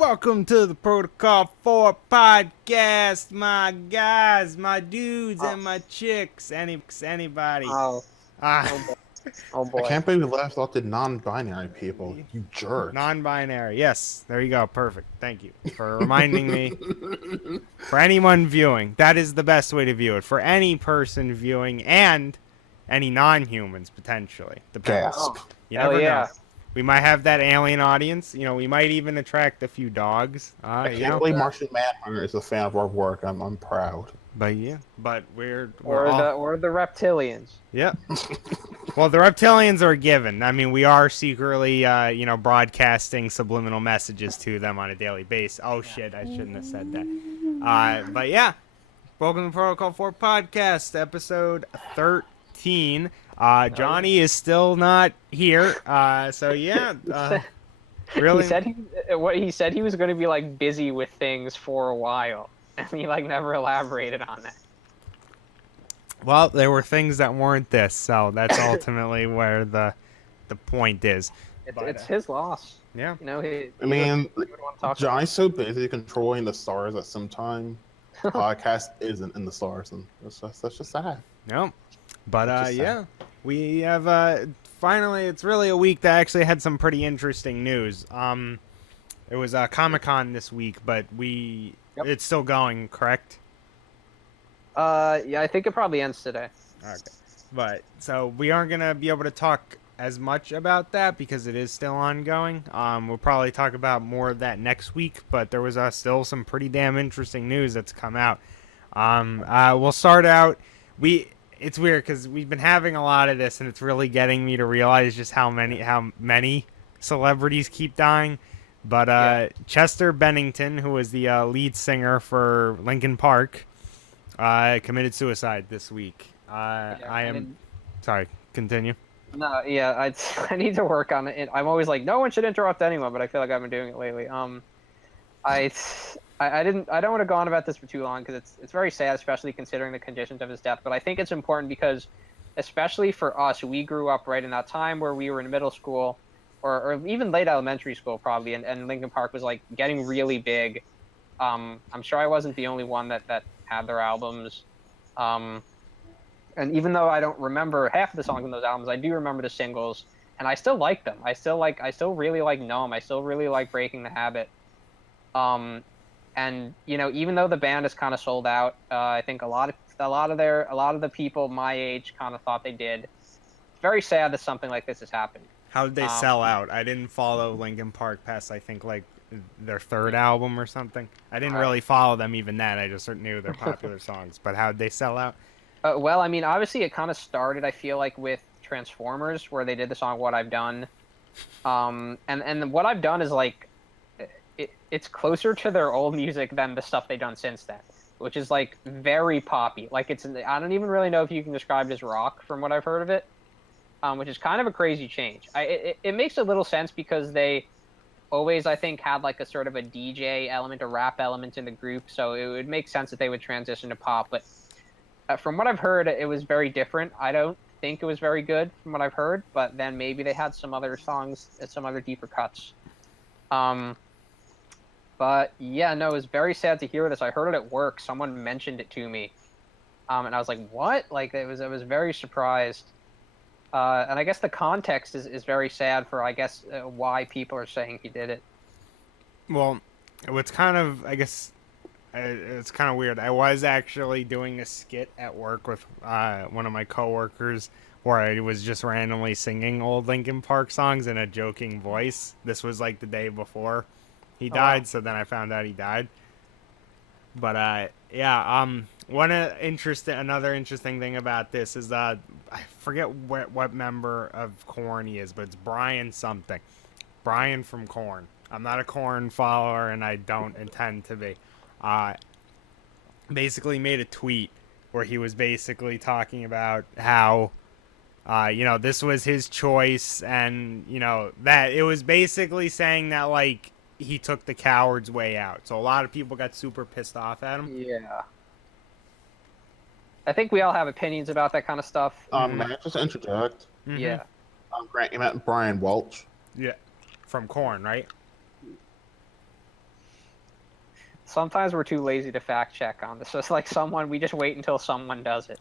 welcome to the Protocol 4 podcast, my guys, my dudes, and my chicks, anybody. Oh, Ah, oh boy. Oh I boy. can't believe we left off the non-binary people. You jerk. non-binary. Yes, there you go. Perfect. Thank you for reminding me. For anyone viewing, that is the best way to view it. For any person viewing and any non-humans, potentially. Depends. Gasp. You Hell never yeah. know. We might have that alien audience. You know, we might even attract a few dogs. I can't believe Martian Manhunter is a fan of our work. I'm proud. But yeah, but we're Or all, the reptilians. yeah. Well, the reptilians are a given. I mean, we are secretly, broadcasting subliminal messages to them on a daily basis. Oh shit, I shouldn't have said that. But yeah, welcome to Protocol 4 podcast, episode 13. Johnny is still not here. So yeah, really. He said he was going to be like busy with things for a while, and he like never elaborated on that. Well, there were things that weren't this, so that's ultimately where the point is. It's his loss. Yeah. You know, he I mean, wouldn't want to talk Johnny's so busy controlling the stars that sometimes podcast isn't in the stars, and that's just sad. No. But Just yeah, we have finally. It's really a week that actually had some pretty interesting news. It was Comic-Con this week, but it's still going, correct? Yeah, I think it probably ends today. Okay. But so we aren't gonna be able to talk as much about that because it is still ongoing. We'll probably talk about more of that next week, but there was still some pretty damn interesting news that's come out. We'll start out. It's weird because we've been having a lot of this, and it's really getting me to realize just how many celebrities keep dying. But Chester Bennington, who was the lead singer for Linkin Park, committed suicide this week. Sorry, continue. No, yeah, I need to work on it. I'm always like, no one should interrupt anyone, but I feel like I've been doing it lately. I don't want to go on about this for too long because it's very sad, especially considering the conditions of his death. But I think it's important because, especially for us, we grew up right in that time where we were in middle school, or even late elementary school probably, and Linkin Park was like getting really big. I'm sure I wasn't the only one that had their albums. And even though I don't remember half of the songs in those albums, I do remember the singles, and I still like them. I still really like Gnome. I still really like Breaking the Habit. And you know, even though the band is kind of sold out, I think a lot of the people my age kind of thought they did. It's very sad that something like this has happened. How did they sell out? I didn't follow Linkin Park past I think like their third album or something. I didn't really follow them even then. I just knew their popular songs. But how did they sell out? Well, I mean, obviously it kind of started, I feel like, with Transformers, where they did the song "What I've Done," and "What I've Done" is like, it's closer to their old music than the stuff they've done since then, which is like very poppy. Like I don't even really know if you can describe it as rock from what I've heard of it, which is kind of a crazy change. It makes a little sense because they always, I think, had like a sort of a DJ element, a rap element in the group, so it would make sense that they would transition to pop, but. From what I've heard, it was very different. I don't think it was very good from what I've heard, but then maybe they had some other songs, some other deeper cuts. But yeah, no, it was very sad to hear this. I heard it at work. Someone mentioned it to me, and I was like, "What?" Like I was very surprised. And I guess the context is very sad for why people are saying he did it. Well, what's kind of it's kind of weird. I was actually doing a skit at work with one of my coworkers where I was just randomly singing old Linkin Park songs in a joking voice. This was like the day before he died, so then I found out he died. But another interesting thing about this is I forget what member of Korn he is, but it's Brian something. Brian from Korn. I'm not a Korn follower, and I don't intend to be. Basically made a tweet where he was basically talking about how, this was his choice, and, that it was basically saying that, like, he took the coward's way out. So a lot of people got super pissed off at him. Yeah. I think we all have opinions about that kind of stuff. May I just interject? Mm-hmm. Yeah. Grant, you meant Brian Welch. Yeah. From Korn, right? Sometimes we're too lazy to fact check on this. So it's like we just wait until someone does it.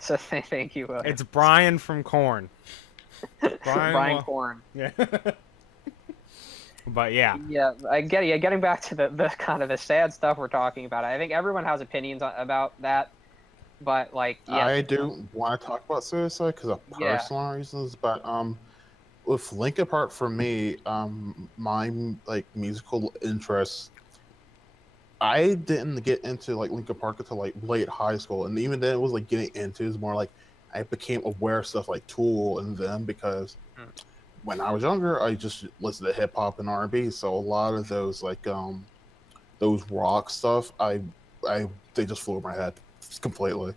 So thank you, William. It's Brian from Korn. Brian Korn. Yeah. But yeah. Yeah, getting back to the kind of the sad stuff we're talking about. I think everyone has opinions about that, but like, yeah. I do want to talk about suicide because of personal reasons, but with Linkin Park for me, my like musical interests, I didn't get into like Linkin Park until like late high school, and even then it was like getting into is more like I became aware of stuff like Tool and them because when I was younger, I just listened to hip hop and R&B. So a lot of those like those rock stuff, they just flew over my head completely.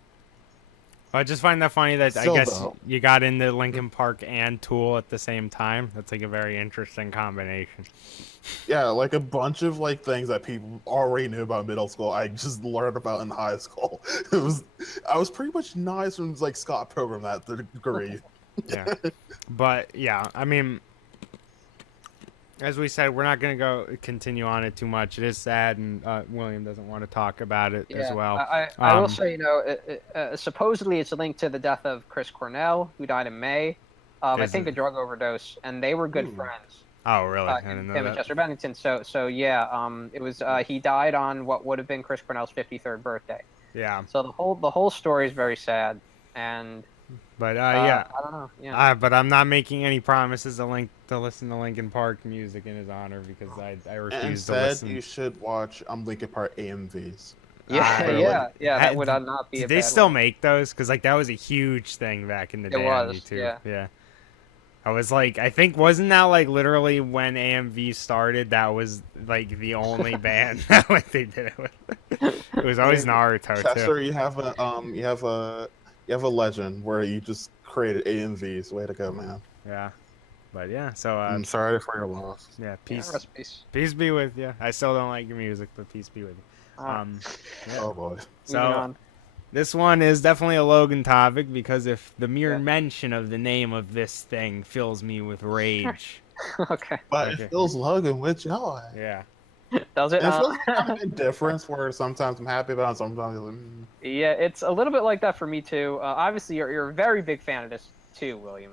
I just find that funny that Still, I guess though, you got into Linkin Park and Tool at the same time. That's like a very interesting combination. Yeah, like a bunch of like things that people already knew about middle school, I just learned about in high school. I was pretty much nice from like Scott Pilgrim that degree. Yeah, but yeah, I mean, as we said, we're not gonna continue on it too much. It is sad, and William doesn't want to talk about it as well. I will say, supposedly it's linked to the death of Chris Cornell, who died in May. I think a drug overdose, and they were good friends. Oh, really? I Him didn't know and that. Chester Bennington. So yeah, it was he died on what would have been Chris Cornell's 53rd birthday. Yeah. So the whole story is very sad, and but yeah, I don't know. Yeah. But I'm not making any promises to listen to Linkin Park music in his honor because I refuse to listen. Instead, you should watch Linkin Park AMVs. Yeah. That would not be. Did they still make those? Because like that was a huge thing back in the day on YouTube. Yeah. I was like, I think wasn't that like literally when AMV started? That was like the only band that like they did it with. It was always Naruto Chester, too. you have a legend where you just created AMVs. Way to go, man. Yeah, but yeah. So I'm sorry for your loss. Yeah, peace. Yeah, peace be with you. I still don't like your music, but peace be with you. Yeah. Oh boy. So this one is definitely a Logan topic because if the mere mention of the name of this thing fills me with rage. Okay. But it fills Logan with joy. Yeah. Does it? It feels kind of a difference where sometimes I'm happy about it, sometimes Yeah, it's a little bit like that for me too. Obviously, you're a very big fan of this too, William.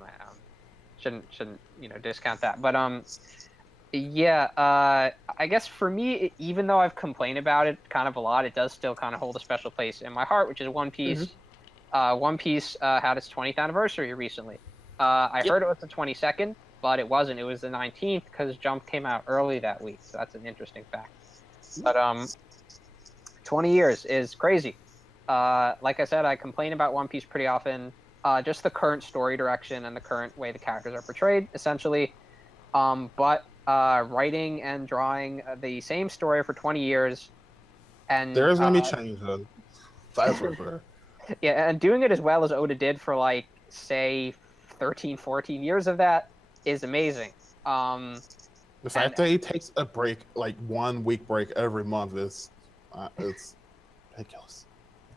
Shouldn't discount that. But I guess for me, even though I've complained about it kind of a lot, it does still kind of hold a special place in my heart, which is One Piece. One Piece had its 20th anniversary recently. I heard it was the 22nd, but it wasn't. It was the 19th because Jump came out early that week, so that's an interesting fact. But 20 years is crazy. Like I said, I complain about One Piece pretty often. Just the current story direction and the current way the characters are portrayed, essentially. But writing and drawing the same story for 20 years, and there's gonna be changes. That's for sure. Yeah, and doing it as well as Oda did for like say 13, 14 years of that is amazing. The fact that he takes a break, like 1 week break every month, is it's ridiculous.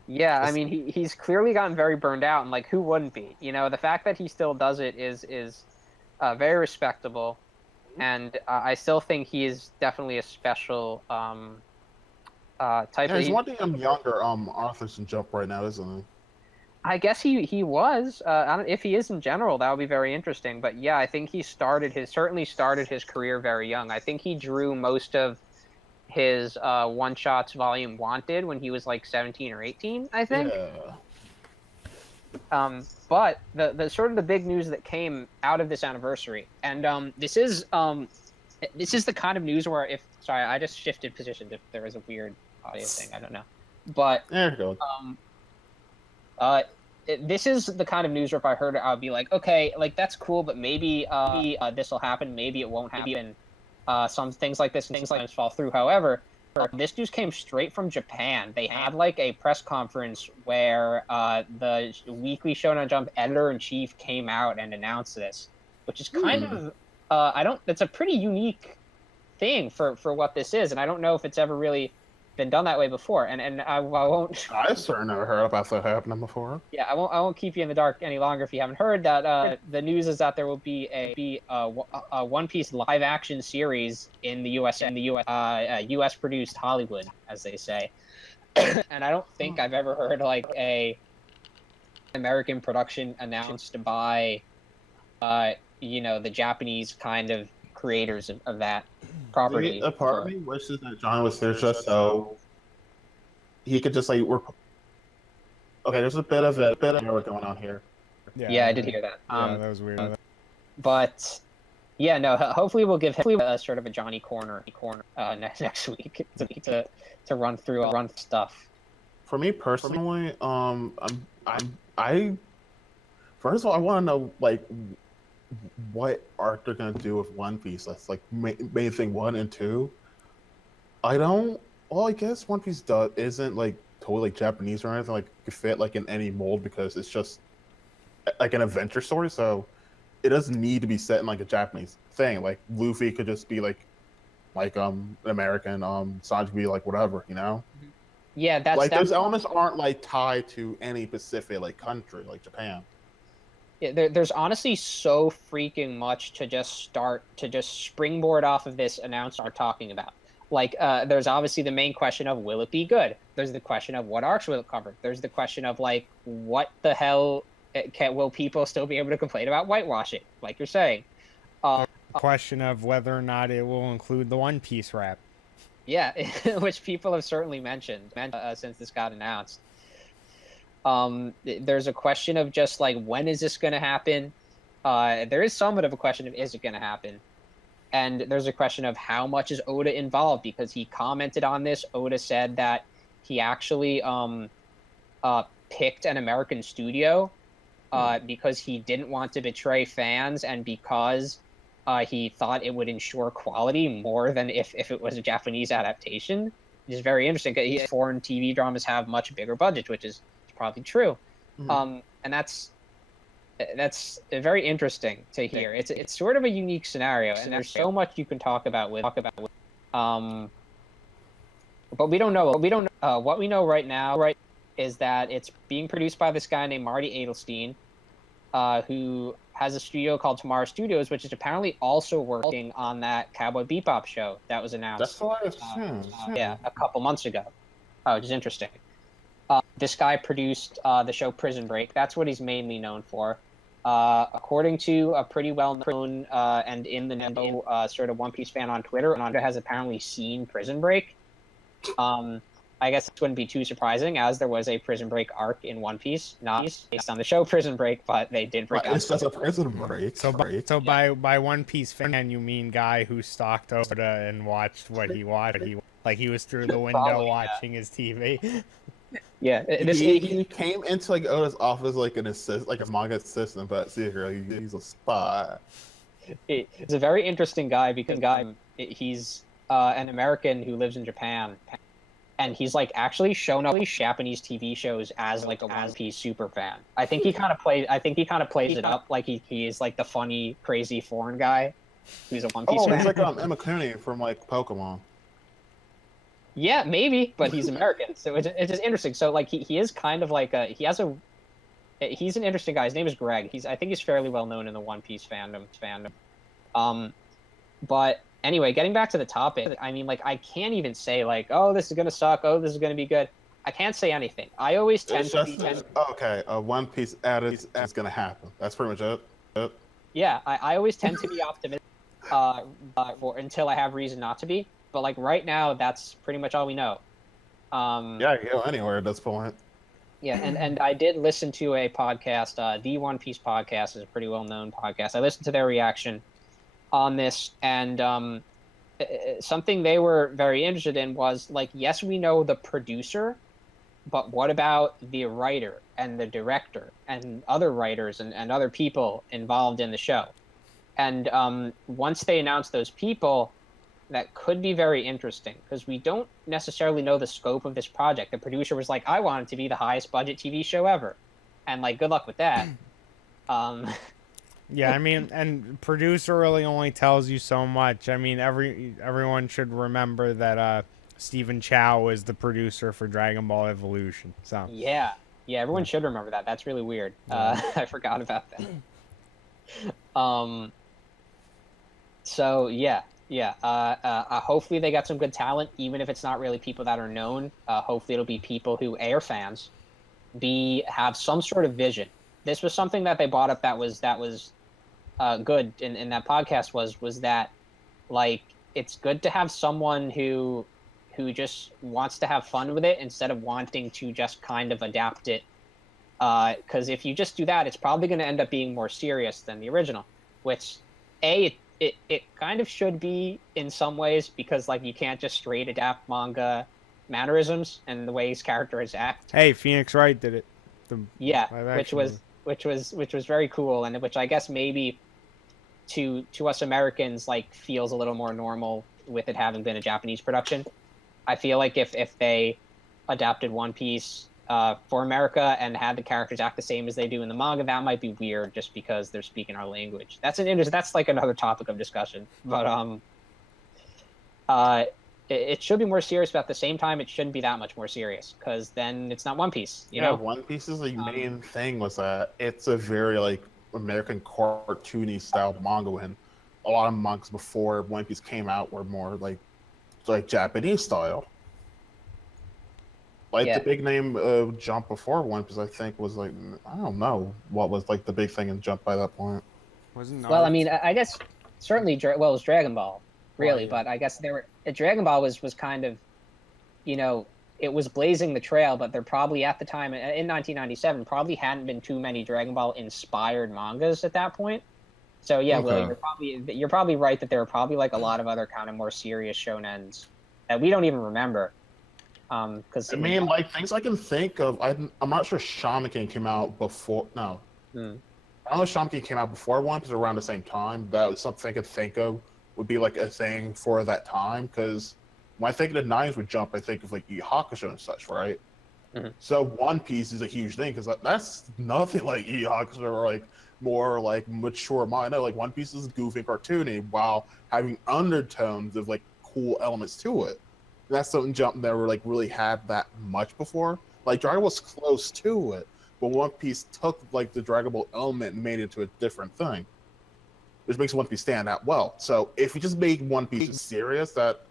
Yeah, I mean he's clearly gotten very burned out, and like who wouldn't be? The fact that he still does it is very respectable, and I still think he is definitely a special type. Yeah, he's one of the younger authors in Jump right now, isn't he? I guess he was. I don't, if he is in general, that would be very interesting. But yeah, I think he certainly started his career very young. I think he drew most of his one-shots volume Wanted when he was like 17 or 18, I think. Yeah. But the sort of the big news that came out of this anniversary, and this is the kind of news where sorry, I just shifted positions if there was a weird audio thing, I don't know. But there you go. This is the kind of news where if I heard it, I would be like, okay, like that's cool, but maybe this will happen, maybe it won't happen. Some things like this sometimes fall through. However, this news came straight from Japan. They had like a press conference where the Weekly Shonen Jump editor-in-chief came out and announced this, which is kind of it's a pretty unique thing for what this is, and I don't know if it's ever really been done that way before, and I won't. I certainly never heard about that happening before. Yeah, I won't keep you in the dark any longer if you haven't heard that. The news is that there will be a One Piece live action series in the U.S. U.S. produced Hollywood, as they say. And I don't think I've ever heard like a American production announced by, the Japanese kind of creators of that property. A part of me wishes that John was here just so he could just like work. Okay, there's a bit of error going on here. Yeah, I did hear that. Yeah, that was weird. But yeah, no. Hopefully, we'll give him a sort of a Johnny corner next week to run through stuff. For me personally, I first of all I want to know like what arc they're gonna do with One Piece. That's like main thing 1 and 2. I guess One Piece isn't like totally Japanese or anything. Like could fit like in any mold because it's just like an adventure story. So it doesn't need to be set in like a Japanese thing. Like Luffy could just be like an American. Sanji could be like whatever, you know. Yeah, that's those elements aren't like tied to any specific like country like Japan. Yeah, there's honestly so freaking much to just springboard off of this announcement we're talking about. Like, there's obviously the main question of will it be good? There's the question of what arcs will it cover? There's the question of like what the hell will people still be able to complain about whitewashing? Like you're saying, question of whether or not it will include the One Piece rap. Yeah, which people have certainly mentioned since this got announced. There's a question of just like when is this going to happen? There is somewhat of a question of is it going to happen, and there's a question of how much is Oda involved because he commented on this. Oda said that he actually picked an American studio because he didn't want to betray fans and because he thought it would ensure quality more than if it was a Japanese adaptation, which is very interesting. Foreign TV dramas have much bigger budgets, which is probably true. And that's very interesting to hear. It's sort of a unique scenario, and there's so much you can talk about with but we don't know. What we know right now is that it's being produced by this guy named Marty Adelstein, who has a studio called Tomorrow Studios, which is apparently also working on that Cowboy Bebop show that was announced. That's what I assumed. Yeah, a couple months ago, which is interesting. This guy produced the show Prison Break. That's what he's mainly known for. According to a pretty well-known and in the know sort of One Piece fan on Twitter, Ananda has apparently seen Prison Break. I guess this wouldn't be too surprising, as there was a Prison Break arc in One Piece, not based on the show Prison Break, but they did break. It's just a Prison Break. So by One Piece fan, you mean guy who stalked Oda and watched what he watched? He was through the window watching his TV. Yeah, he came into like Oda's office like an assist, like a manga assistant, but secretly he's a spy. He's a very interesting guy because he's an American who lives in Japan, and he's like actually shown up in Japanese TV shows as like a One Piece super fan. I think he kind of plays it up like he is like the funny, crazy foreign guy who's a One Piece fan. He's like Emma Cooney from like Pokemon. Yeah, maybe, but he's American, so it's just interesting. So like he is kind of like he's an interesting guy. His name is Greg. I think he's fairly well known in the One Piece fandom. But anyway, getting back to the topic, I mean, like I can't even say like, oh, this is gonna suck. Oh, this is gonna be good. I can't say anything. I always tend to be. Okay, One Piece is gonna happen. That's pretty much it. Yeah, I always tend to be optimistic until I have reason not to be. But like right now, that's pretty much all we know. Yeah, you go anywhere at this point. Yeah, and I did listen to a podcast. The One Piece podcast is a pretty well-known podcast. I listened to their reaction on this, and something they were very interested in was like, yes, we know the producer, but what about the writer and the director and other writers and other people involved in the show? And once they announced those people, that could be very interesting because we don't necessarily know the scope of this project. The producer was like, I want it to be the highest budget TV show ever. And like, good luck with that. Yeah, I mean, and producer really only tells you so much. I mean, everyone should remember that Stephen Chow is the producer for Dragon Ball Evolution. So Yeah, everyone should remember that. That's really weird. I forgot about that. So yeah. Hopefully they got some good talent, even if it's not really people that are known. Hopefully it'll be people who A, are fans, B, have some sort of vision. This was something that they brought up that was good in that podcast was that, like, it's good to have someone who just wants to have fun with it instead of wanting to just kind of adapt it. Because if you just do that, it's probably going to end up being more serious than the original, which it kind of should be in some ways, because like you can't just straight adapt manga mannerisms and the way his characters act. hey, Phoenix Wright did it. Which was very cool, and which I guess maybe to us Americans like feels a little more normal with it having been a Japanese production. I feel like if they adapted One Piece for America and had the characters act the same as they do in the manga, that might be weird just because they're speaking our language. That's like another topic of discussion. But it should be more serious, but at the same time, it shouldn't be that much more serious, because then it's not One Piece. You know, One Piece's like main thing was that it's a very like American cartoony style manga, and a lot of mangas before One Piece came out were more like Japanese style. Like the big name Jump before One Piece, I think, was like, I don't know what was like the big thing in Jump by that point. Wasn't well, I mean, I guess certainly it was Dragon Ball, really, but I guess Dragon Ball was kind of, it was blazing the trail, but there probably at the time in 1997 probably hadn't been too many Dragon Ball inspired mangas at that point. So yeah, okay. Will, you're probably right that there were probably like a lot of other kind of more serious shonens that we don't even remember. Because I mean, like things I can think of, I'm not sure Shaman King came out before. No, I don't know if Shaman King came out before One Piece, around the same time. That was something I could think of would be like a thing for that time, because when I think of the 90s with Jump, I think of like Yu Hakusho and such, right? So One Piece is a huge thing, because that's nothing like Yu Hakusho or like more like mature manga. Like One Piece is goofy and cartoony while having undertones of like cool elements to it. That's something Jump never like really had that much before. Like Dragon Ball's close to it, but One Piece took like the Dragon Ball element and made it into a different thing, which makes One Piece stand out well. So if you just made One Piece serious, that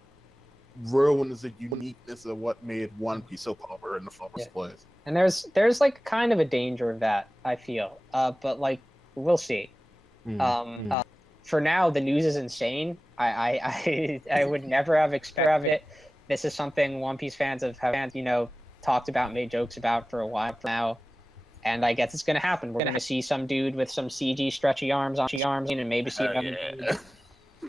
ruins the uniqueness of what made One Piece so popular in the first place. And there's like kind of a danger of that, I feel. But like we'll see. For now, the news is insane. I would never have expected it. This is something One Piece fans have talked about, made jokes about for a while now, and I guess it's going to happen. We're going to see some dude with some CG stretchy arms, and maybe see another dude.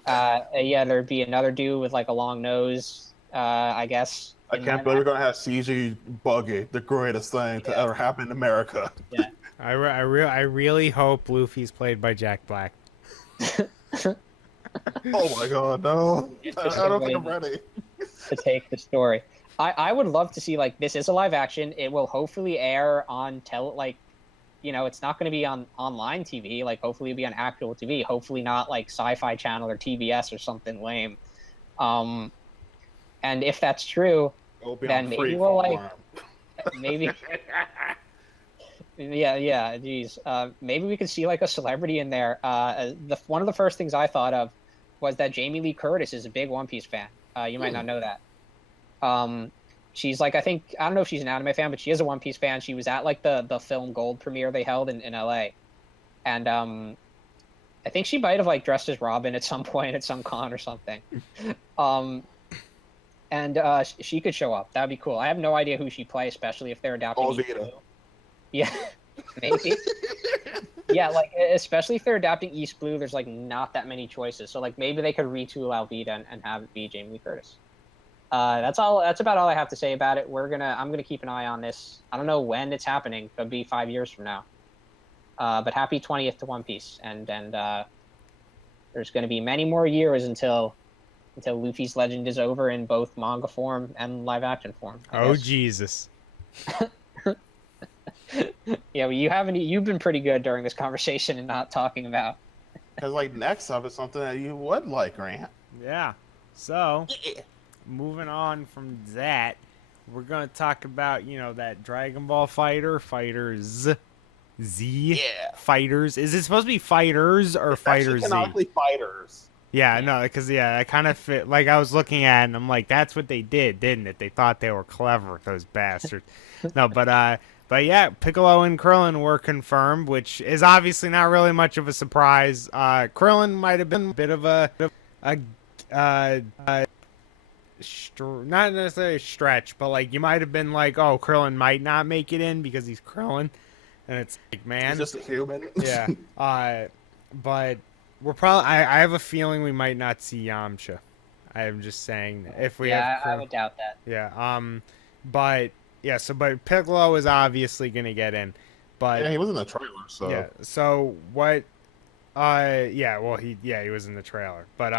There'd be another dude with like a long nose. I guess. I can't believe we're going to have CG Buggy, the greatest thing to ever happen in America. Yeah. I really hope Luffy's played by Jack Black. Oh my god, no! I don't think I'm ready to take the story. I would love to see, like, this is a live action. It will hopefully air on it's not going to be on online TV. Like, hopefully it'll be on actual TV. Hopefully not like Sci-Fi Channel or TBS or something lame. And if that's true, then maybe we'll like maybe. Yeah, geez. Maybe we could see like a celebrity in there. One of the first things I thought of was that Jamie Lee Curtis is a big One Piece fan. You might not know that. She's like, I don't know if she's an anime fan, but she is a One Piece fan. She was at like the film Gold premiere they held in LA. And I think she might have like dressed as Robin at some point at some con or something. She could show up. That would be cool. I have no idea who she plays, especially if they're adapting. Yeah, maybe. Yeah, like especially if they're adapting East Blue, there's like not that many choices. So like maybe they could retool Alvida and have it be Jamie Lee Curtis. That's about all I have to say about it. I'm gonna keep an eye on this. I don't know when it's happening. Could be 5 years from now. But happy 20th to One Piece, and there's gonna be many more years until Luffy's legend is over in both manga form and live action form. I guess. Jesus. Yeah, well, you've been pretty good during this conversation and not talking about. Because like next up is something that you would like, Grant. Yeah. So, moving on from that, we're gonna talk about that Dragon Ball Fighters Z Yeah. Fighters. Is it supposed to be Fighters or It's actually Fighter Z? canonically fighters. Yeah, no, because I kind of fit. Like I was looking at it, and I'm like, that's what they did, didn't it? They thought they were clever, those bastards. No, but yeah, Piccolo and Krillin were confirmed, which is obviously not really much of a surprise. Krillin might have been a bit of a uh, not necessarily a stretch, but like you might have been like, oh, Krillin might not make it in because he's Krillin, and it's like, man, He's just a human. yeah. But we're probably. I have a feeling we might not see Yamcha. I am just saying that if we have. I would doubt that. Yeah. But yeah. But Piccolo is obviously gonna get in. But Yeah, he was in the trailer, so. yeah. So what? Yeah. Well, he was in the trailer. But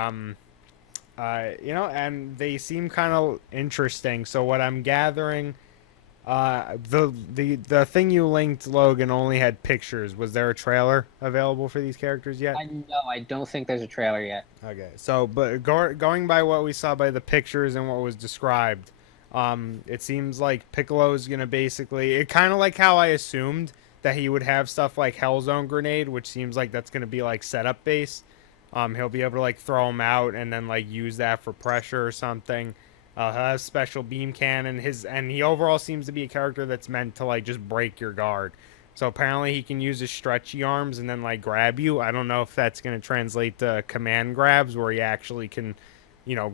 and they seem kind of interesting. So what I'm gathering. The thing you linked, Logan, only had pictures. Was there a trailer available for these characters yet? I don't think there's a trailer yet. Okay, so but going by what we saw by the pictures and what was described, it seems like Piccolo is gonna basically kind of like how I assumed that he would have stuff like Hellzone Grenade, which seems like that's gonna be like setup based. He'll be able to like throw them out and then like use that for pressure or something. He'll have special beam cannon. And he overall seems to be a character that's meant to like just break your guard. So apparently he can use his stretchy arms and then like grab you. I don't know if that's going to translate to command grabs where he actually can,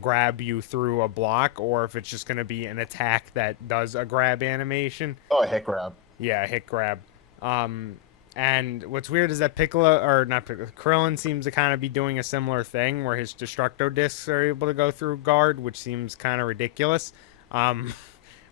grab you through a block, or if it's just going to be an attack that does a grab animation. Oh, a hit grab. Yeah, a hit grab. And what's weird is that Krillin seems to kind of be doing a similar thing where his Destructo discs are able to go through guard, which seems kind of ridiculous. I'm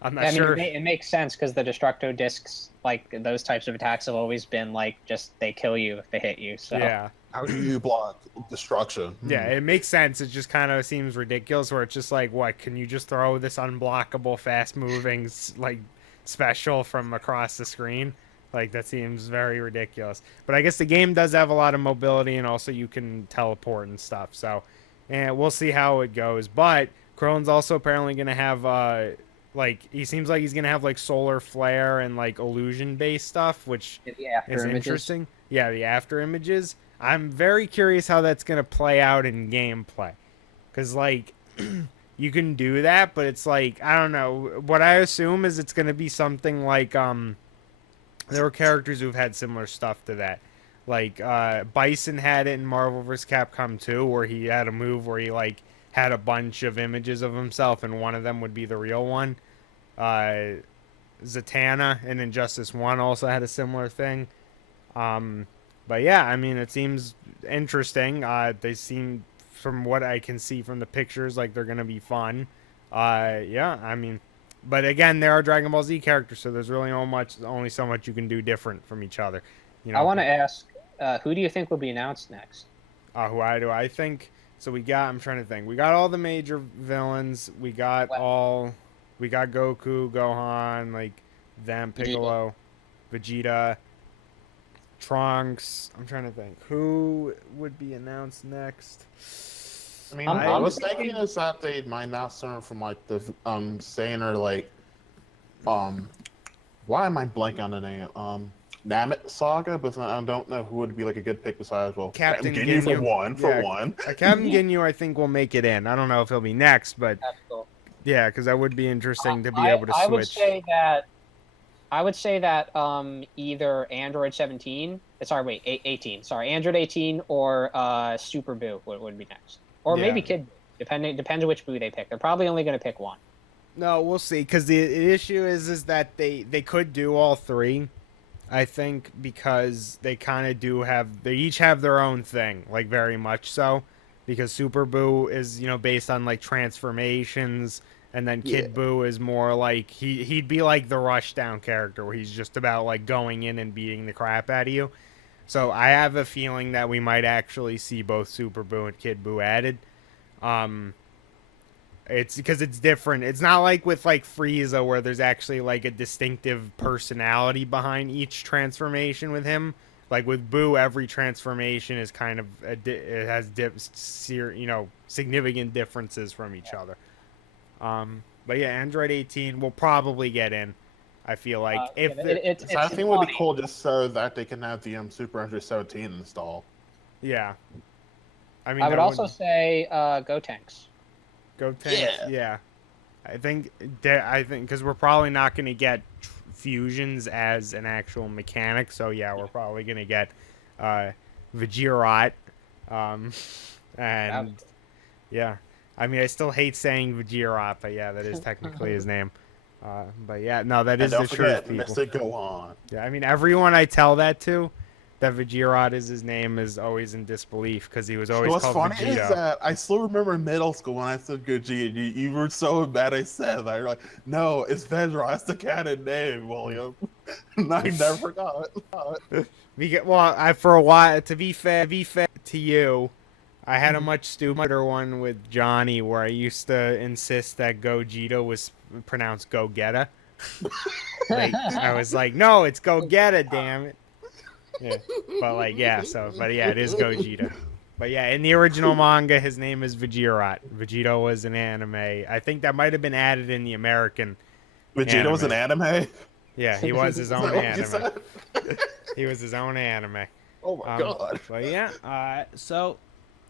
not sure. It makes sense because the Destructo discs, like those types of attacks, have always been like just they kill you if they hit you. So yeah. How do you block destruction? Yeah, it makes sense. It just kind of seems ridiculous where it's just like, what, can you just throw this unblockable, fast-moving, like, special from across the screen? Like, that seems very ridiculous. But I guess the game does have a lot of mobility, and also you can teleport and stuff. So, we'll see how it goes. But Krillin's also apparently going to have, he seems like he's going to have, like, solar flare and, like, illusion-based stuff, which is interesting. Yeah, the after images. I'm very curious how that's going to play out in gameplay. Because, like, you can do that, but it's like, I don't know. What I assume is it's going to be something like, there were characters who've had similar stuff to that. Like, Bison had it in Marvel vs. Capcom 2, where he had a move where he, like, had a bunch of images of himself, and one of them would be the real one. Zatanna in Injustice 1 also had a similar thing. But yeah, I mean, it seems interesting. They seem, from what I can see from the pictures, like they're going to be fun. Yeah, I mean... But again, there are Dragon Ball Z characters, so there's really only so much you can do different from each other. I want to ask, who do you think will be announced next? Who do I think? So I'm trying to think. We got all the major villains. We got Goku, Gohan, like them, Piccolo, Vegeta, Trunks. I'm trying to think. Who would be announced next? I mean, I was thinking is that they might not start from like the Saiyan or like why am I blanking on the name? Namek Saga, but I don't know who would be like a good pick besides Captain Ginyu Ginyu. for one. Captain Ginyu, I think will make it in. I don't know if he'll be next, but cool. Yeah, because that would be interesting to be able to switch. I would say that either Android 17, sorry, 18. Sorry, Android 18 or Super Boo would be next. Or maybe Kid Boo, depends on which Boo they pick. They're probably only going to pick one. No, we'll see. Because the issue is that they could do all three, I think, because they kind of they each have their own thing, like very much so. Because Super Boo is, based on like transformations, and then Kid Boo is more like he'd be like the Rushdown character where he's just about like going in and beating the crap out of you. So I have a feeling that we might actually see both Super Boo and Kid Boo added. It's because it's different. It's not like with like Frieza where there's actually like a distinctive personality behind each transformation with him. Like with Boo, every transformation is kind of it has significant differences from each other. But yeah, Android 18 will probably get in. I feel like if it's So I think it would be funny. cool just so that they can have the Super Android 17 installed. yeah, I mean I would that also would say Go Tanks. go tanks. Yeah. Yeah, I think because we're probably not going to get fusions as an actual mechanic. So yeah, we're probably going to get uh, Vajirat, um, That and yeah. I mean, I still hate saying Vajirat, but yeah, that is technically his name. But yeah, no, that And is the don't forget, truth, people. Mystic Go On. Yeah, I mean, everyone I tell that to, that Vajirat is his name, is always in disbelief because he was always What's called funny is Vegito. that I still remember in middle school when I said Gogeta, you were so mad I said that. You're like, no, it's Vedra. That's the canon name, William. And I never forgot. For a while, to be fair to you, I had a much stupider one with Johnny where I used to insist that Gogeta was pronounced Go Getta. Like I was like, no, it's Go Getta, damn it. Yeah, but yeah, it is Gogeta. But yeah, in the original manga, his name is Vajirat. Vegito was an anime. I think that might have been added in the American Vegeta was an anime. anime? Yeah, he was his Is own that what you anime. said? He was his own anime. Oh my god. But yeah, so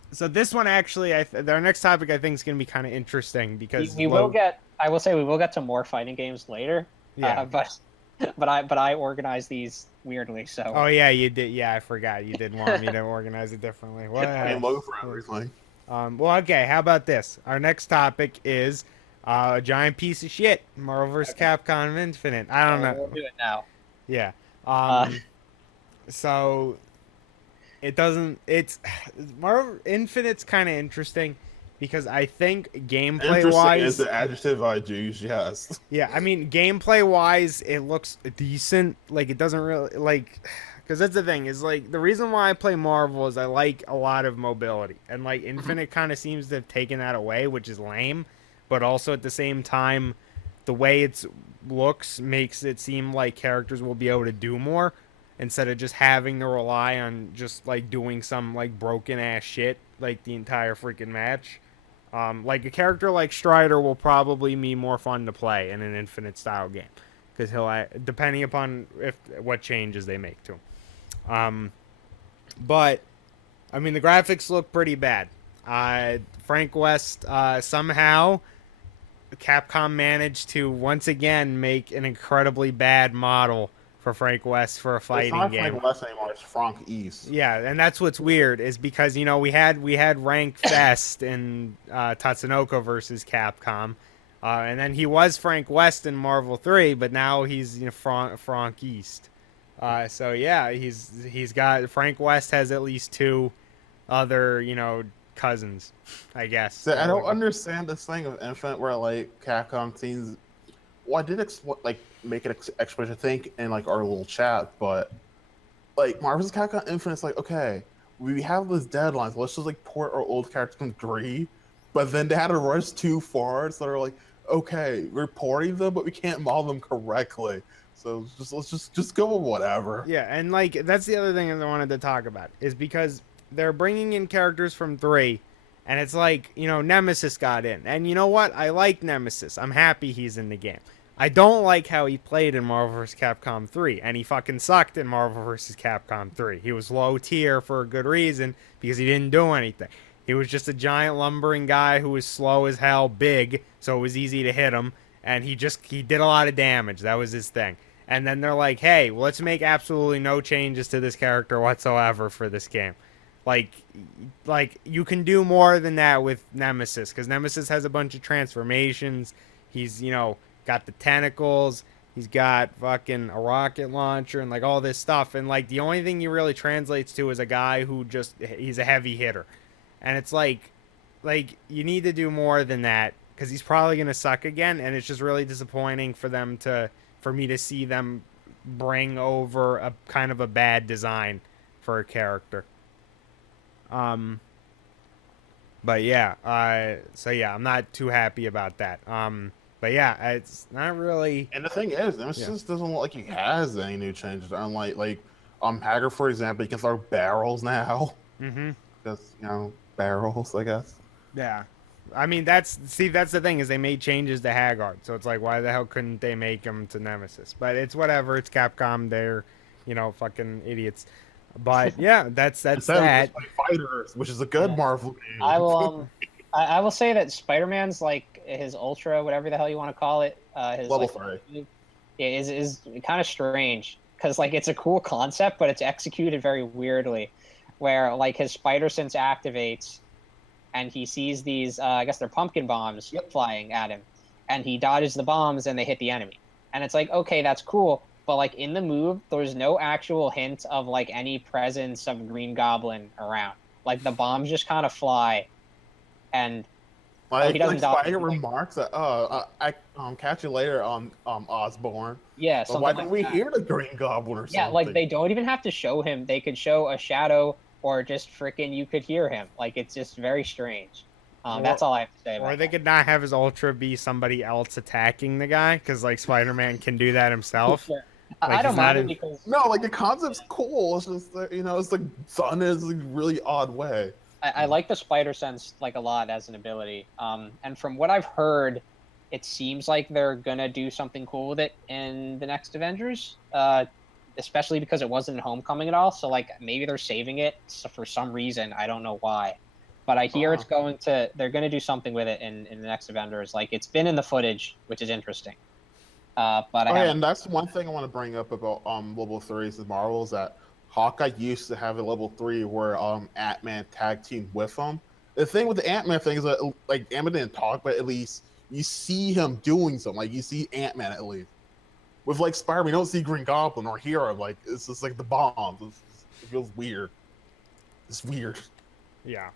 this one actually, our next topic I think is going to be kind of interesting because we will get. I will say we will get to more fighting games later. Yeah. But I organize these weirdly. So. Oh yeah, you did. Yeah, I forgot. You did want me to organize it differently. Well, Same logo for everything. well, okay. How about this? Our next topic is a giant piece of shit. Marvel vs. Capcom Infinite. I don't know. We'll do it now. Yeah. So it doesn't. It's Marvel Infinite's kind of interesting because I think gameplay Interesting wise is the adjective I'd use, yes. Yeah, I mean, gameplay wise, it looks decent. Like, it doesn't really, like, because that's the thing, is like, the reason why I play Marvel is I like a lot of mobility. And, like, Infinite kind of seems to have taken that away, which is lame. But also at the same time, the way it looks makes it seem like characters will be able to do more instead of just having to rely on just, like, doing some, like, broken ass shit, like, the entire freaking match. Like a character like Strider will probably be more fun to play in an Infinite style game because depending upon what changes they make to him. But I mean the graphics look pretty bad. Frank West somehow Capcom managed to once again make an incredibly bad model for Frank West for a fighting it's not game. Frank West anymore, it's Frank East. Yeah, and that's what's weird is because we had Rank Fest in Tatsunoko versus Capcom, and then he was Frank West in Marvel 3, but now he's Frank East. So yeah, he's got Frank West has at least two other cousins, I guess. So I don't understand this thing of Infinite where like Capcom seems. Well, I did make an expression I think in like our little chat, but like Marvel's Capcom Infinite's like, okay, we have this deadline, so let's just like port our old characters from 3, but then they had to rush too far, so they're like, okay, we're porting them, but we can't model them correctly. So let's just go with whatever. Yeah, and like that's the other thing I wanted to talk about is because they're bringing in characters from 3, and it's like Nemesis got in, and you know what? I like Nemesis. I'm happy he's in the game. I don't like how he played in Marvel vs. Capcom 3, and he fucking sucked in Marvel vs. Capcom 3. He was low tier for a good reason because he didn't do anything. He was just a giant lumbering guy who was slow as hell, big, so it was easy to hit him, and he did a lot of damage. That was his thing. And then they're like, hey, well, let's make absolutely no changes to this character whatsoever for this game. Like you can do more than that with Nemesis because Nemesis has a bunch of transformations. He's got the tentacles. He's got fucking a rocket launcher and like all this stuff. And like the only thing he really translates to is a guy who he's a heavy hitter. And it's like you need to do more than that because he's probably gonna suck again. And it's just really disappointing for me to see them bring over a kind of a bad design for a character. But yeah, so yeah, I'm not too happy about that. But yeah, it's not really. And the thing is, Nemesis doesn't look like he has any new changes. Unlike Haggard, for example, he can throw barrels now. Mm-hmm. Just barrels, I guess. Yeah. I mean, that's the thing is they made changes to Haggard, so it's like, why the hell couldn't they make him to Nemesis? But it's whatever. It's Capcom. They're, fucking idiots. But yeah, that's Instead, we that. just play Fighters, which is a good Yeah. Marvel game. I will I will say that Spider-Man's like his Ultra, whatever the hell you want to call it, his Level like, 3. is kind of strange because like it's a cool concept, but it's executed very weirdly, where like his spider sense activates, and he sees these I guess they're pumpkin bombs flying at him, and he dodges the bombs and they hit the enemy, and it's like okay that's cool, but like in the move there's no actual hint of like any presence of Green Goblin around. Like the bombs just kind of fly, and he doesn't dodge Spider anything. remarks that, I catch you later on Osborn. Yeah, But something why like didn't we that. hear the Green Goblin or something? Yeah, like they don't even have to show him. They could show a shadow or just freaking you could hear him. Like it's just very strange. That's all I have to say about Or they that. could not have his Ultra be somebody else attacking the guy, because like Spider-Man can do that himself. Sure. Like, I don't he's not mind it in- because No, like the concept's cool. It's just that, it's like done in a really odd way. I like the spider sense like a lot as an ability. And from what I've heard, it seems like they're gonna do something cool with it in the next Avengers. Especially because it wasn't in Homecoming at all. So like maybe they're saving it for some reason. I don't know why. But I hear they're gonna do something with it in the next Avengers. Like it's been in the footage, which is interesting. But I haven't. And that's one thing I want to bring up about level 3s of Marvel is that Hawkeye used to have a level 3 where Ant-Man tag teamed with him. The thing with the Ant-Man thing is that like Ant-Man didn't talk, but at least you see him doing something. Like you see Ant-Man at least. With like Spider-Man, you don't see Green Goblin or Hero. Like it's just like the bombs. It feels weird. It's weird. Yeah.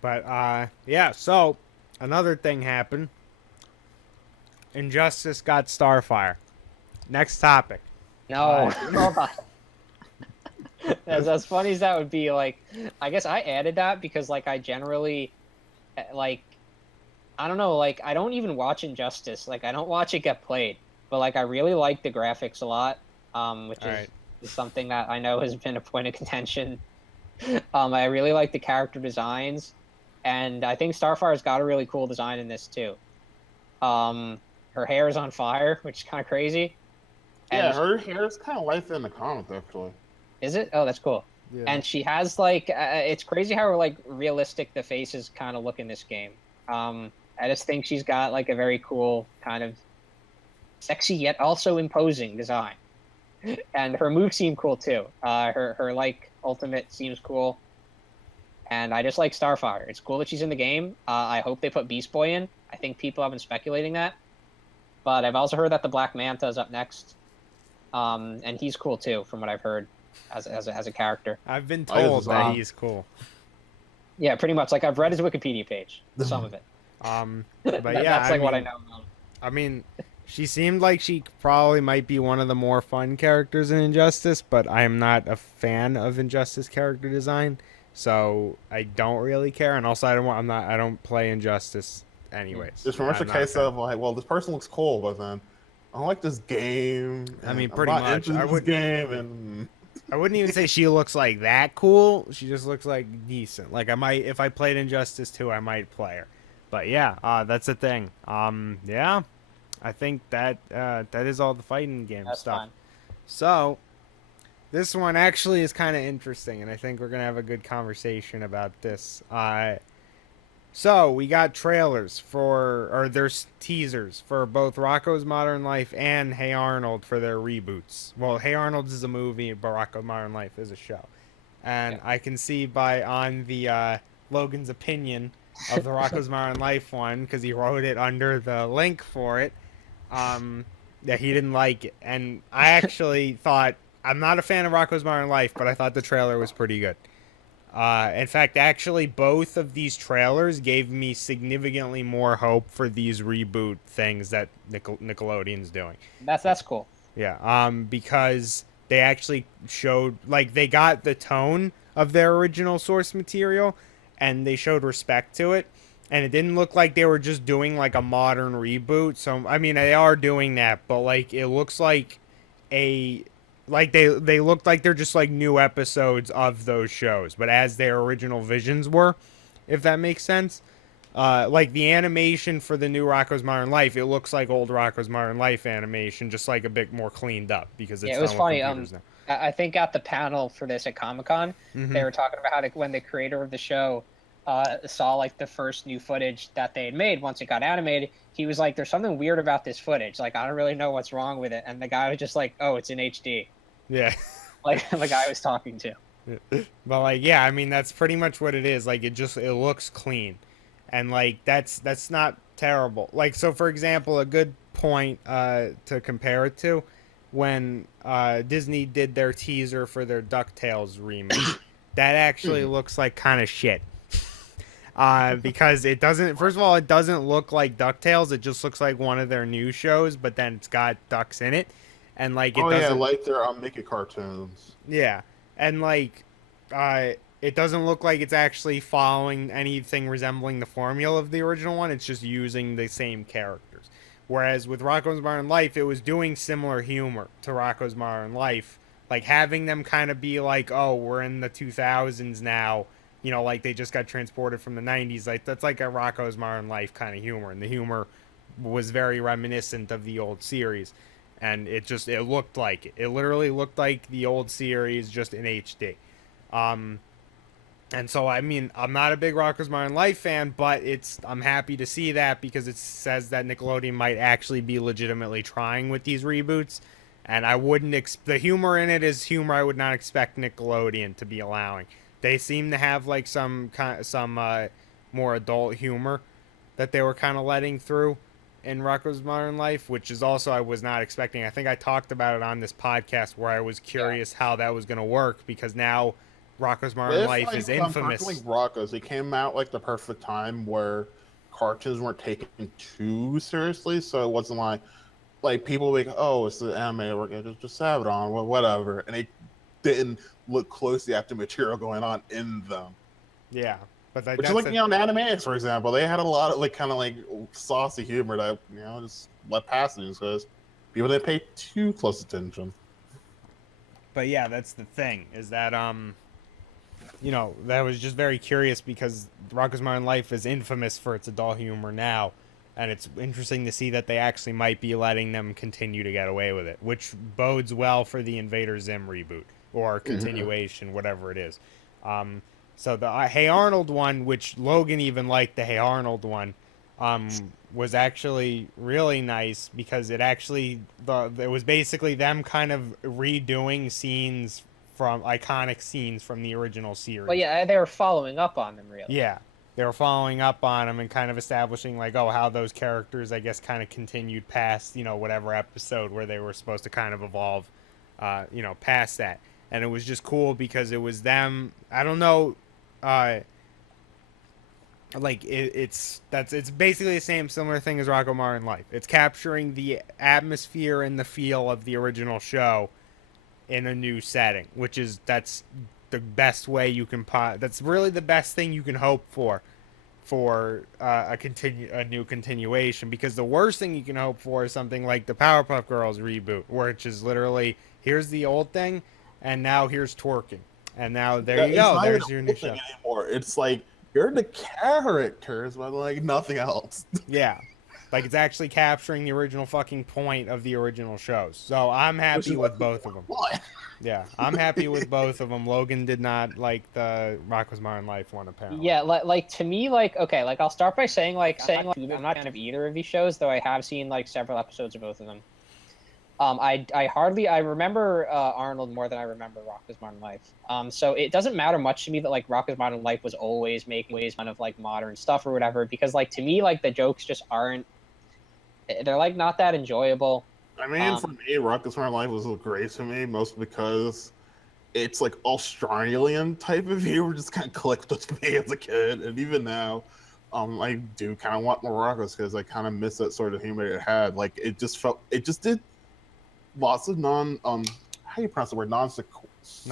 But yeah. So another thing happened. Injustice got Starfire. Next topic. No, hold on. As funny as that would be, like, I guess I added that because, like, I generally, like, I don't know, like, I don't even watch Injustice. Like, I don't watch it get played. But, like, I really like the graphics a lot, which is something that I know has been a point of contention. I really like the character designs, and I think Starfire's got a really cool design in this, too. Her hair is on fire, which is kind of crazy. Yeah, her hair is kind of light in the comics, actually. Is it? Oh, that's cool. Yeah. And she has like it's crazy how like realistic the faces kind of look in this game. I just think she's got like a very cool kind of sexy yet also imposing design, and her moves seem cool too. Her like ultimate seems cool, and I just like Starfire. It's cool that she's in the game. I hope they put Beast Boy in. I think people have been speculating that, but I've also heard that the Black Manta is up next, and he's cool too, from what I've heard. As a character, I've been told that he's cool. Yeah, pretty much. Like I've read his Wikipedia page, some of it. But yeah, that's like what I know about him. I mean, she seemed like she probably might be one of the more fun characters in Injustice, but I am not a fan of Injustice character design, so I don't really care. And also, I don't play Injustice anyways. It's very much a case of like, well, this person looks cool, but then I don't like this game. I mean, I'm pretty not much. into this game, and I wouldn't even say she looks like that cool. She just looks like decent. Like if I played Injustice 2, I might play her. But yeah, that's the thing. Yeah, I think that is all the fighting game That's stuff. fine. So this one actually is kind of interesting, and I think we're gonna have a good conversation about this. So we got trailers there's teasers for both Rocko's Modern Life and Hey Arnold for their reboots. Well, Hey Arnold is a movie, but Rocko's Modern Life is a show. And I can see on the Logan's opinion of the Rocko's Modern Life one, because he wrote it under the link for it, that he didn't like it. And I actually thought, I'm not a fan of Rocko's Modern Life, but I thought the trailer was pretty good. In fact, actually, both of these trailers gave me significantly more hope for these reboot things that Nickelodeon's doing. That's cool. Yeah, because they actually showed, like, they got the tone of their original source material, and they showed respect to it, and it didn't look like they were just doing, like, a modern reboot. So, I mean, they are doing that, but, like, it looks like they looked like they're just like new episodes of those shows, but as their original visions were, if that makes sense. Like the animation for the new Rocko's Modern Life, it looks like old Rocko's Modern Life animation, just like a bit more cleaned up because Yeah, it's it was done with funny. computers now. I think at the panel for this at Comic-Con, they were talking about how when the creator of the show saw like the first new footage that they had made once it got animated, he was like, "There's something weird about this footage. Like, I don't really know what's wrong with it." And the guy was just like, "Oh, it's in HD." Yeah. Like the guy I was talking to. But like, yeah, I mean that's pretty much what it is. Like it looks clean. And like that's not terrible. Like so for example, a good point to compare it to when Disney did their teaser for their DuckTales remake. That actually looks like kind of shit. Because it doesn't, first of all, it doesn't look like DuckTales. It just looks like one of their new shows, but then it's got ducks in it. And like it Oh yeah, doesn't, like their Mickey cartoons. yeah. And like it doesn't look like it's actually following anything resembling the formula of the original one. It's just using the same characters. Whereas with Rocko's Modern Life, it was doing similar humor to Rocko's Modern Life, like having them kind of be like, "Oh, we're in the 2000s now." You know, like they just got transported from the 90s. Like that's like a Rocko's Modern Life kind of humor, and the humor was very reminiscent of the old series, and it looked like it. It literally looked like the old series just in HD. Um, and so I mean, I'm not a big Rocko's Modern Life fan, but I'm happy to see that because it says that Nickelodeon might actually be legitimately trying with these reboots. And I wouldn't the humor in it is humor I would not expect Nickelodeon to be allowing. They seem to have like some more adult humor that they were kind of letting through in Rocko's Modern Life, which is also I was not expecting. I think I talked about it on this podcast where I was curious how that was going to work because now Rocko's Modern Life is infamous. Like Rocko's, it came out like the perfect time where cartoons weren't taken too seriously, so it wasn't like people were like, "Oh, it's the anime, we're gonna just have it on, well, whatever," and they didn't look closely at the material going on in them. Yeah, but which is like Animaniacs, for example, they had a lot of like kind of like saucy humor that just let pass things because people didn't pay too close attention. But yeah, that's the thing is that that was just very curious because Rocko's Modern Life is infamous for its adult humor now, and it's interesting to see that they actually might be letting them continue to get away with it, which bodes well for the Invader Zim reboot or continuation, whatever it is. So the Hey Arnold one, which Logan even liked the Hey Arnold one, was actually really nice because it was basically them kind of redoing scenes from iconic scenes from the original series. But yeah, they were following up on them, really. Yeah, they were following up on them and kind of establishing like, how those characters, I guess, kind of continued past, whatever episode where they were supposed to kind of evolve, past that. And it was just cool because it was them. I don't know, like it's basically the same similar thing as Rocko Modern Life. It's capturing the atmosphere and the feel of the original show in a new setting, that's the best way you can that's really the best thing you can hope for a new continuation, because the worst thing you can hope for is something like the Powerpuff Girls reboot, which is literally here's the old thing and now here's twerking and now there you go, there's your new show anymore. It's like you're the characters but like nothing else. Yeah, like it's actually capturing the original fucking point of the original shows. So I'm happy with both of them. Yeah, I'm happy with both of them. Logan did not like the Rocko's Modern Life one, apparently. Yeah, like to me, okay, I'll start by saying I'm not a fan of either of these shows, though I have seen like several episodes of both of them. I remember Arnold more than I remember Rocko's Modern Life. So it doesn't matter much to me that like Rocko's Modern Life was always making ways fun of like modern stuff or whatever, because like to me like the jokes just aren't. They're like not that enjoyable. I mean, for me, Rocko's Modern Life was great to me, mostly because it's like Australian type of humor, just kind of clicked with me as a kid, and even now, I do kind of want more Rocko's because I kind of miss that sort of humor it had. Like it just did lots of how do you pronounce the word non sequiturs.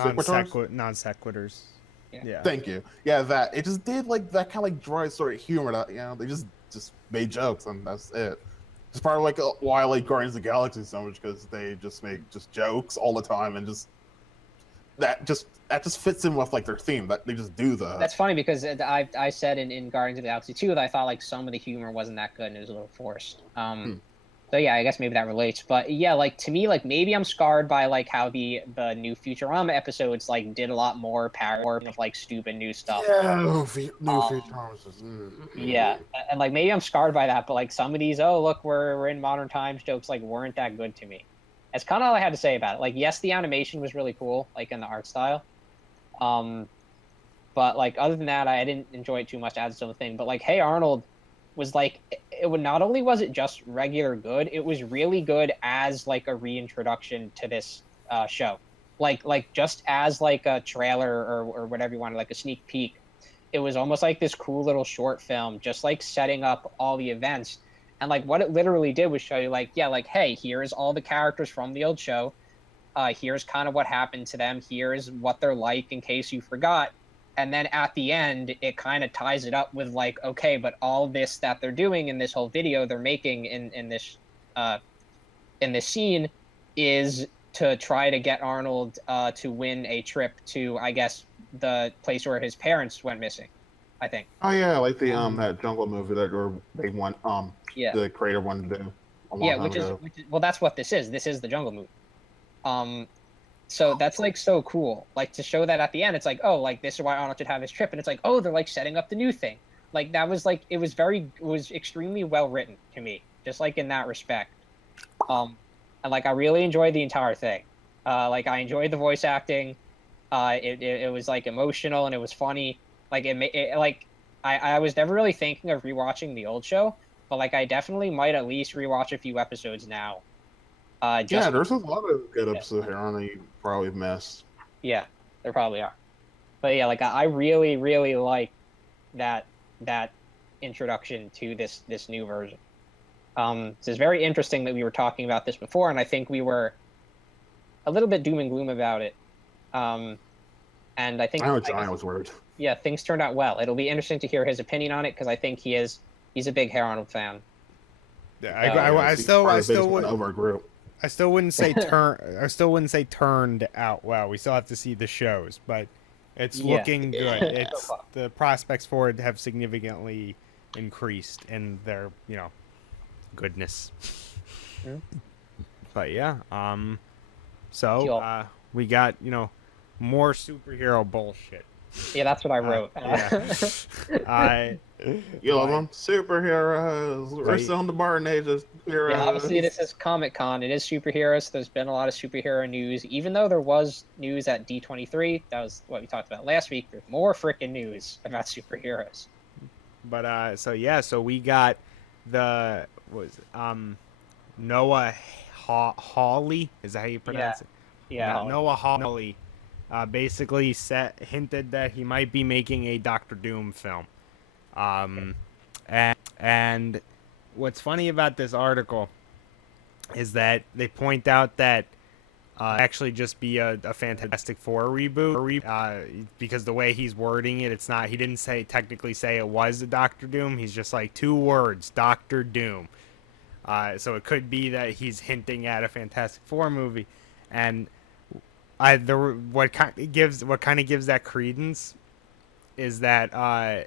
Yeah. Thank you. Yeah, that it just did like that kind of like dry sort of humor that they just made jokes and that's it. It's part of like why I like Guardians of the Galaxy so much, because they just make just jokes all the time and just that just fits in with like their theme. That they just do that. That's funny because I said in Guardians of the Galaxy 2 that I thought like some of the humor wasn't that good and it was a little forced. So yeah, I guess maybe that relates. But yeah, like to me, like maybe I'm scarred by like how the new Futurama episodes like did a lot more parody of like stupid new stuff. Yeah, new Futurama. Yeah, and like maybe I'm scarred by that, but like some of these, oh look, we're in modern times jokes like weren't that good to me. That's kind of all I had to say about it. Like yes, the animation was really cool, like in the art style. But like other than that, I didn't enjoy it too much as a thing. But like Hey Arnold was like it would not only was it just regular good, it was really good as like a reintroduction to this show. Like just as like a trailer or whatever you wanted, like a sneak peek. It was almost like this cool little short film, just like setting up all the events. And like what it literally did was show you like, yeah, like, hey, here's all the characters from the old show. Here's kind of what happened to them. Here's what they're like in case you forgot. And then at the end, it kind of ties it up with like, okay, but all this that they're doing in this whole video they're making in this scene is to try to get Arnold to win a trip to, I guess, the place where his parents went missing, I think. Oh yeah, like the that jungle movie that they want yeah, the creator wanted to do a long time which is ago. well, that's what this is. This is the jungle movie. So that's like so cool. Like to show that at the end, it's like, oh, like this is why Arnold should have his trip, and it's like, oh, they're like setting up the new thing. Like that was like it was extremely well written to me, just like in that respect. And like I really enjoyed the entire thing. Like I enjoyed the voice acting. It was like emotional and it was funny. Like I was never really thinking of rewatching the old show, but like I definitely might at least rewatch a few episodes now. Yeah, there's a lot of good episodes here on that you probably missed. Yeah, there probably are. But yeah, like I really, really like that introduction to this new version. It's very interesting that we were talking about this before, and I think we were a little bit doom and gloom about it. And I think I know Giant was worried. Yeah, things turned out well. It'll be interesting to hear his opinion on it because I think he's a big Hey Arnold fan. Yeah, I still would over a group. I still wouldn't say turned out well. We still have to see the shows, but it's looking good. It's the prospects for it have significantly increased in their, goodness. Yeah. But yeah, so we got, more superhero bullshit. Yeah, that's what I wrote. You love them? Superheroes. We're still in the modern age of heroes. Yeah, obviously this is Comic-Con. It is superheroes. There's been a lot of superhero news. Even though there was news at D23, that was what we talked about last week, there's more freaking news about superheroes. But so we got Noah Hawley. Is that how you pronounce it? Yeah. Noah Hawley basically hinted that he might be making a Doctor Doom film. And what's funny about this article is that they point out that actually just be a Fantastic Four reboot because the way he's wording it, it's not. He didn't technically say it was a Doctor Doom. He's just like 2 words, Doctor Doom. So it could be that he's hinting at a Fantastic Four movie, and what kind of gives that credence is that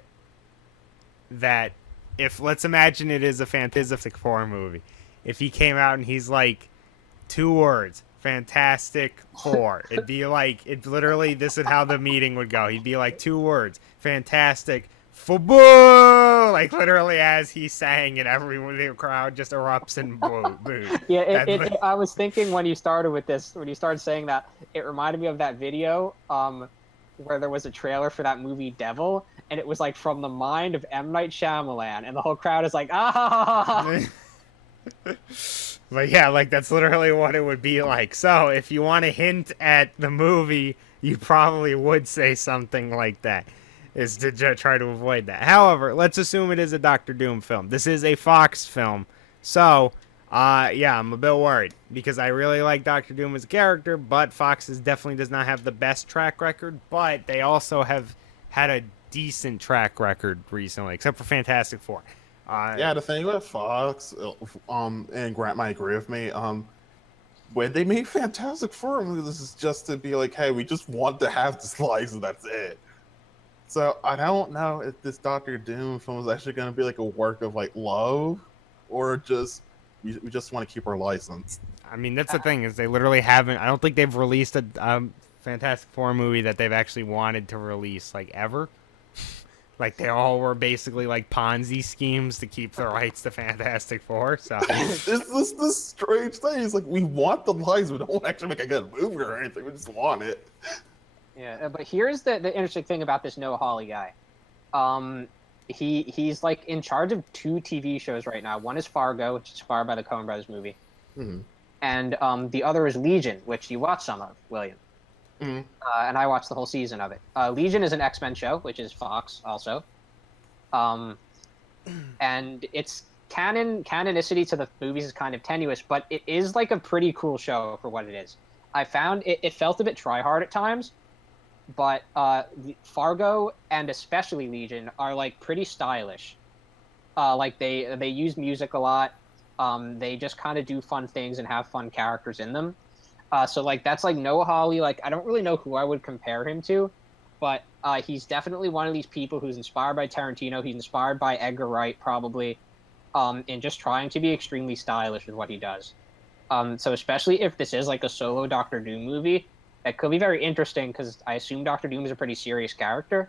that if, let's imagine it is a Fantastic Four movie, if he came out and he's like 2 words, Fantastic Four, it'd be like, it literally, this is how the meeting would go. He'd be like 2 words, Fantastic Football, like literally as he's saying it, the crowd just erupts and boos. Yeah, I was thinking when you started with this, when you started saying that, it reminded me of that video where there was a trailer for that movie Devil, and it was like from the mind of M. Night Shyamalan, and the whole crowd is like, ah. But yeah, like that's literally what it would be like. So if you want to hint at the movie, you probably would say something like that, is to try to avoid that. However, let's assume it is a Doctor Doom film. This is a Fox film. So, yeah, I'm a bit worried because I really like Doctor Doom as a character, but Fox definitely does not have the best track record, but they also have had a decent track record recently, except for Fantastic Four. Yeah, the thing with Fox, and Grant might agree with me, when they made Fantastic Four, this is just to be like, hey, we just want to have this license, that's it. So I don't know if this Doctor Doom film is actually going to be like a work of like love, or just we just want to keep our license. I mean, that's the thing is they literally haven't. I don't think they've released a Fantastic Four movie that they've actually wanted to release like ever. Like they all were basically like Ponzi schemes to keep the rights to Fantastic Four. So It's this strange thing. It's like we want the license, we don't actually make a good movie or anything. We just want it. Yeah, but here's the interesting thing about this Noah Hawley guy. He's like in charge of 2 TV shows right now. One is Fargo, which is inspired by the Coen Brothers movie, and the other is Legion, which you watched some of, William. And I watched the whole season of it. Legion is an X-Men show, which is Fox also. And its canonicity to the movies is kind of tenuous, but it is like a pretty cool show for what it is. I found it felt a bit try-hard at times, but Fargo and especially Legion are like pretty stylish. Like they use music a lot. They just kind of do fun things and have fun characters in them. So like that's like Noah Hawley. Like I don't really know who I would compare him to, but he's definitely one of these people who's inspired by Tarantino. He's inspired by Edgar Wright probably, in just trying to be extremely stylish with what he does. So especially if this is like a solo Doctor Doom movie, that could be very interesting because I assume Doctor Doom is a pretty serious character.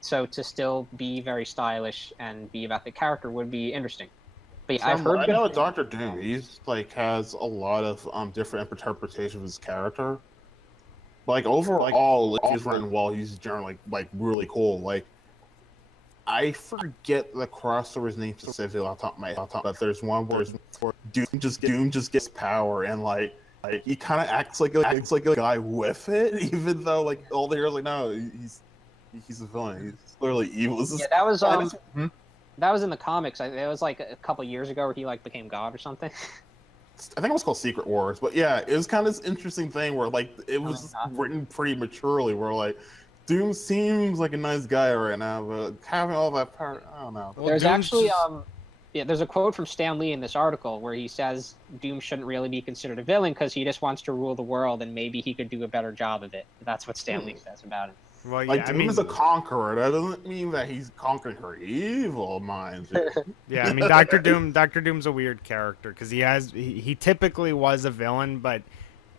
So to still be very stylish and be about the character would be interesting. But yeah, I know Doctor Doom. He's like has a lot of different interpretations of his character. Like overall, like, he's written well. He's generally like really cool. Like I forget the crossover's name specifically off the top of my head, but there's one where Doom just gets power and like he kind of acts like a guy with it, even though like all the heroes like no, he's a villain. He's clearly evil. Yeah, that was that was in the comics. It was like a couple years ago where he like became God or something. I think it was called Secret Wars, but yeah, it was kind of this interesting thing where like it was written pretty maturely, where like Doom seems like a nice guy right now, but having all that power, I don't know. Well, there's actually there's a quote from Stan Lee in this article where he says Doom shouldn't really be considered a villain because he just wants to rule the world and maybe he could do a better job of it. That's what Stan Lee says about him. well, yeah, Like Doom is a conqueror. That doesn't mean that he's conquering her evil, mind you. yeah, I mean Doctor Doom's a weird character because he typically was a villain, but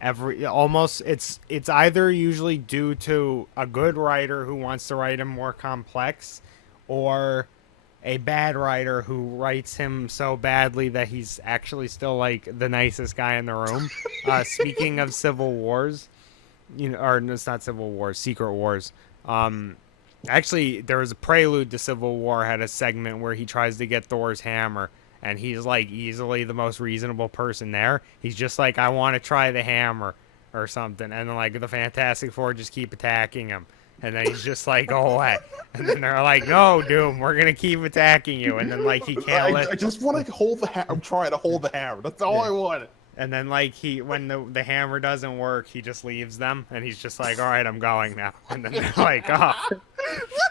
it's either usually due to a good writer who wants to write him more complex, or a bad writer who writes him so badly that he's actually still like the nicest guy in the room. Speaking of Civil Wars, or no, it's not Civil Wars, Secret Wars. Actually, there was a prelude to Civil War had a segment where he tries to get Thor's hammer, and he's like easily the most reasonable person there. He's just like, I want to try the hammer or something, and then like the Fantastic Four just keep attacking him, and then he's just like, go away, and then they're like, no, Doom, we're gonna keep attacking you, and then like he can't I just want to hold the hammer. I'm trying to hold the hammer. That's all I want. And then, like, when the hammer doesn't work, he just leaves them, and he's just like, all right, I'm going now. And then they're like, oh.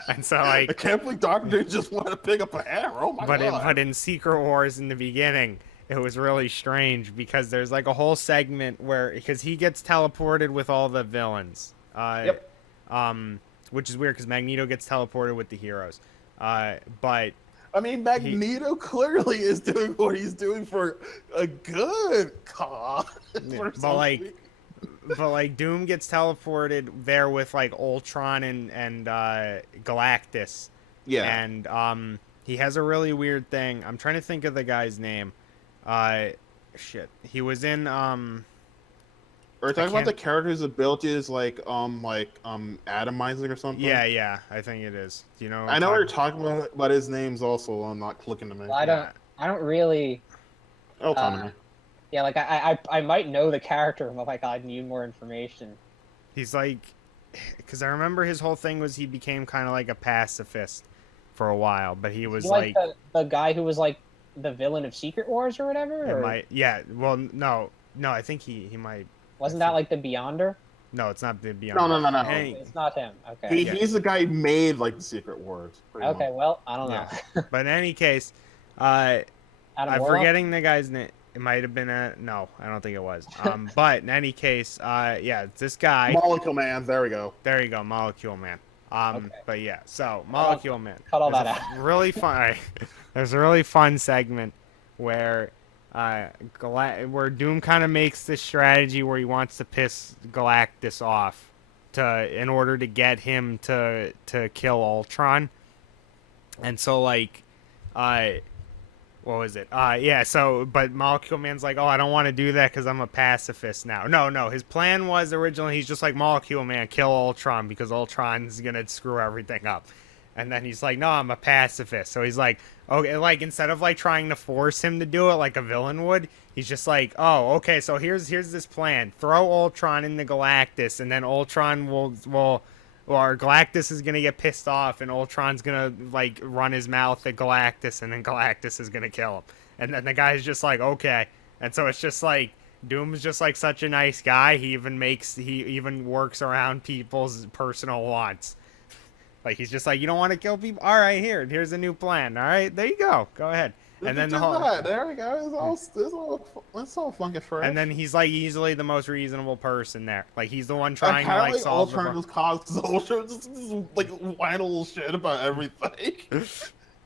And so, like... I can't believe Doctor Doom just wanted to pick up a hammer. Oh, my God. But in Secret Wars in the beginning, it was really strange, because there's, like, a whole segment where... Because he gets teleported with all the villains. Yep. Which is weird, because Magneto gets teleported with the heroes. But... I mean, Magneto clearly is doing what he's doing for a good cause. But like Doom gets teleported there with like Ultron and Galactus. Yeah. And he has a really weird thing. I'm trying to think of the guy's name. He was in Are you talking about the character's ability is like atomizing or something? Yeah, I think it is. Do you know? I know what you're talking about, but his name's also not clicking to me. Well, I don't really. Oh, Tommy. Yeah, like I might know the character, but like I need more information. He's like, because I remember his whole thing was he became kind of like a pacifist for a while, but he was like the guy who was like the villain of Secret Wars or whatever. Well, no, I think he might. Wasn't that like the Beyonder? No, it's not the Beyonder. No. It's not him. Okay. He's the guy who made like the Secret Wars. Okay, well, I don't know. But in any case, I'm forgetting the guy's name. It might have been a no. I don't think it was. But in any case, yeah, it's this guy. Molecule Man. There we go. There you go, Molecule Man. Okay. But yeah, so Molecule Man. cut all There's that a really fun. There's a really fun segment where where Doom kind of makes this strategy where he wants to piss Galactus off in order to get him to kill Ultron. And so like what was it? Yeah, so, but Molecule Man's like, oh, I don't want to do that because I'm a pacifist now. No, his plan was originally, he's just like, Molecule Man, kill Ultron because Ultron's going to screw everything up. And then he's like, no, I'm a pacifist. So he's like, okay, like, instead of, like, trying to force him to do it like a villain would, he's just like, oh, okay, so here's this plan. Throw Ultron into Galactus, and then Ultron will or Galactus is gonna get pissed off, and Ultron's gonna like run his mouth at Galactus, and then Galactus is gonna kill him. And then the guy's just like, okay. And so it's just like Doom's just like such a nice guy. He even works around people's personal wants. Like he's just like, you don't want to kill people. All right, here's a new plan. All right, there you go. Go ahead. And then there we go. It's all funky fresh. And then he's like easily the most reasonable person there. Like he's the one trying to like Apparently solve Ultron causes Ultron just like whine a little shit about everything.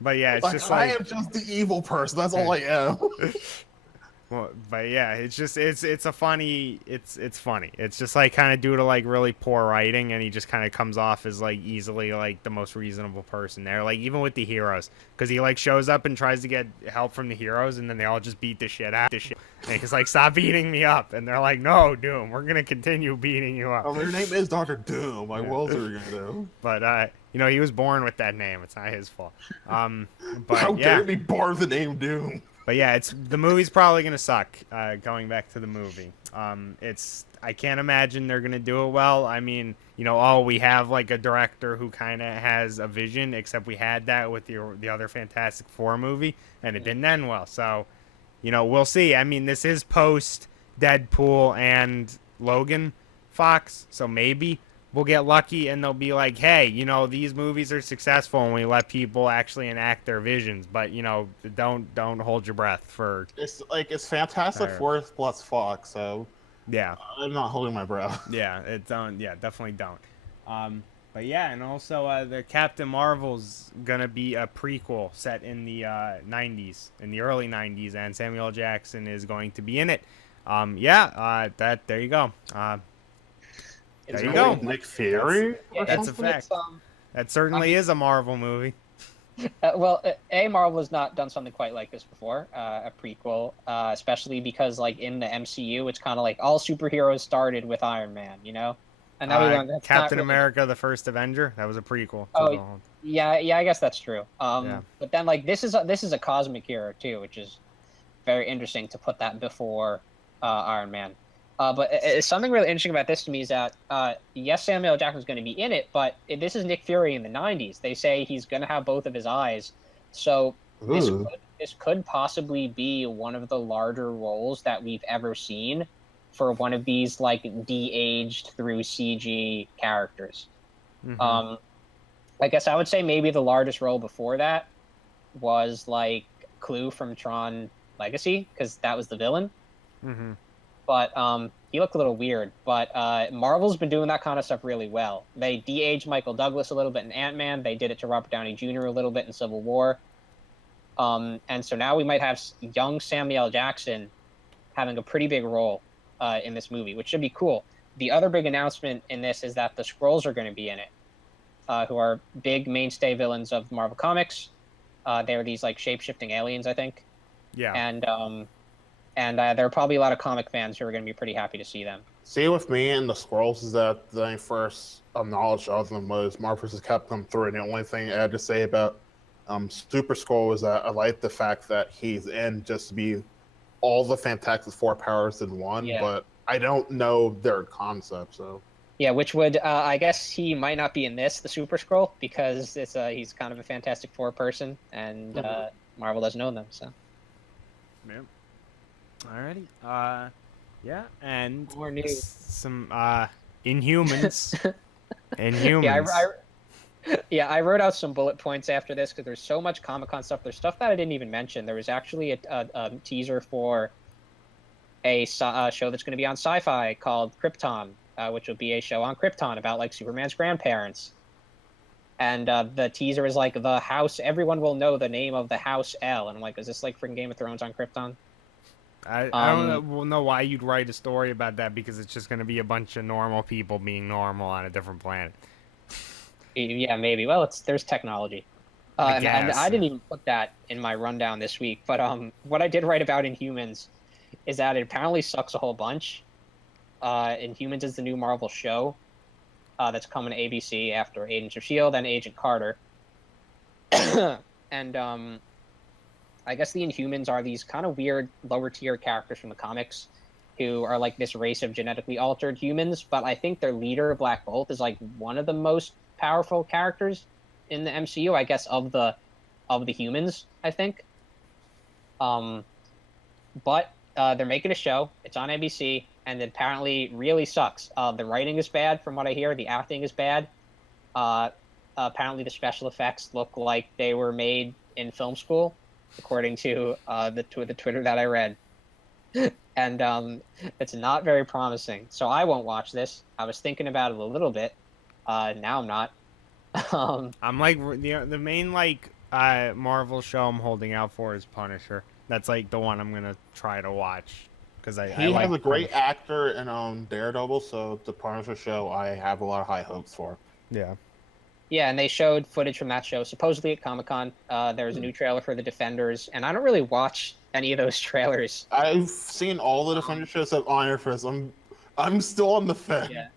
But yeah, it's like, just I like am just the evil person. That's all I am. well, but yeah, it's just it's funny. It's funny. It's just like kind of due to like really poor writing, and he just kind of comes off as like easily like the most reasonable person there. Like even with the heroes, because he like shows up and tries to get help from the heroes, and then they all just beat the shit out of shit. And he's like, "Stop beating me up," and they're like, "No, Doom, we're gonna continue beating you up." Oh, your name is Doctor Doom. Like, what else are you gonna do? But you know, he was born with that name. It's not his fault. But How yeah. dare you be born with the name Doom? But yeah, the movie's probably gonna suck. Going back to the movie, I can't imagine they're gonna do it well. I mean, you know, we have like a director who kind of has a vision, except we had that with the other Fantastic Four movie, and it didn't end well. So, you know, we'll see. I mean, this is post Deadpool and Logan Fox, so maybe we'll get lucky and they'll be like, hey, you know, these movies are successful and we let people actually enact their visions. But, you know, don't hold your breath for... It's Fantastic Four plus Fox, so... Yeah. I'm not holding my breath. Yeah, definitely don't. But yeah, and also the Captain Marvel's gonna be a prequel set in the 90s, in the early 90s, and Samuel L. Jackson is going to be in it. There you go. There you go. Nick Fury? That's a fact. That certainly is a Marvel movie. Marvel has not done something quite like this before, a prequel, especially because, like, in the MCU, it's kind of like all superheroes started with Iron Man, you know? And now we learned that's Captain not really... America, the First Avenger, that was a prequel. Yeah, I guess that's true. Yeah. But then, like, this is a cosmic hero, too, which is very interesting to put that before Iron Man. But something really interesting about this to me is that, yes, Samuel L. Jackson's going to be in it, but this is Nick Fury in the 90s. They say he's going to have both of his eyes. So this could possibly be one of the larger roles that we've ever seen for one of these, like, de-aged through CG characters. Mm-hmm. I guess I would say maybe the largest role before that was, like, Clue from Tron Legacy, because that was the villain. Mm-hmm. But he looked a little weird. But Marvel's been doing that kind of stuff really well. They de-aged Michael Douglas a little bit in Ant-Man. They did it to Robert Downey Jr. a little bit in Civil War. And so now we might have young Samuel L. Jackson having a pretty big role in this movie, which should be cool. The other big announcement in this is that the Skrulls are going to be in it, who are big mainstay villains of Marvel Comics. They're these, like, shape-shifting aliens, I think. Yeah. And there are probably a lot of comic fans who are going to be pretty happy to see them. See, with me and the Skrulls is that the first knowledge of them was Marvel vs. Capcom 3, and the only thing I had to say about Super Skrull is that I like the fact that he's in just to be all the Fantastic Four powers in one, but I don't know their concept, so... Yeah, which would, I guess he might not be in this, the Super Skrull, because he's kind of a Fantastic Four person, and Marvel doesn't own them, so... Yeah. Alrighty. And more news. Some Inhumans. Inhumans. I wrote out some bullet points after this because there's so much Comic-Con stuff. There's stuff that I didn't even mention. There was actually a teaser for a show that's going to be on Sci-Fi called Krypton, which will be a show on Krypton about like Superman's grandparents. And the teaser is like the house. Everyone will know the name of the House L. And I'm like, is this like freaking Game of Thrones on Krypton? I don't know why you'd write a story about that, because it's just going to be a bunch of normal people being normal on a different planet. Yeah, maybe. Well, there's technology. And I didn't even put that in my rundown this week. But what I did write about Inhumans is that it apparently sucks a whole bunch. Inhumans is the new Marvel show that's coming to ABC after Agents of S.H.I.E.L.D. and Agent Carter. And I guess the Inhumans are these kind of weird lower tier characters from the comics who are like this race of genetically altered humans. But I think their leader, Black Bolt, is like one of the most powerful characters in the MCU, I guess, of the humans, I think. But they're making a show. It's on ABC, and it apparently really sucks. The writing is bad, from what I hear. The acting is bad. Apparently, the special effects look like they were made in film school, according to the Twitter that I read. And it's not very promising. So I won't watch this. I was thinking about it a little bit. Now I'm not. I'm like the main like Marvel show I'm holding out for is Punisher. That's like the one I'm gonna try to watch, because he has a great actor in Daredevil, so the Punisher show I have a lot of high hopes for. Yeah. Yeah, and they showed footage from that show supposedly at Comic-Con. There's a new trailer for The Defenders, and I don't really watch any of those trailers. I've seen all the Defender shows of Iron Fist. I'm still on the fence. Yeah.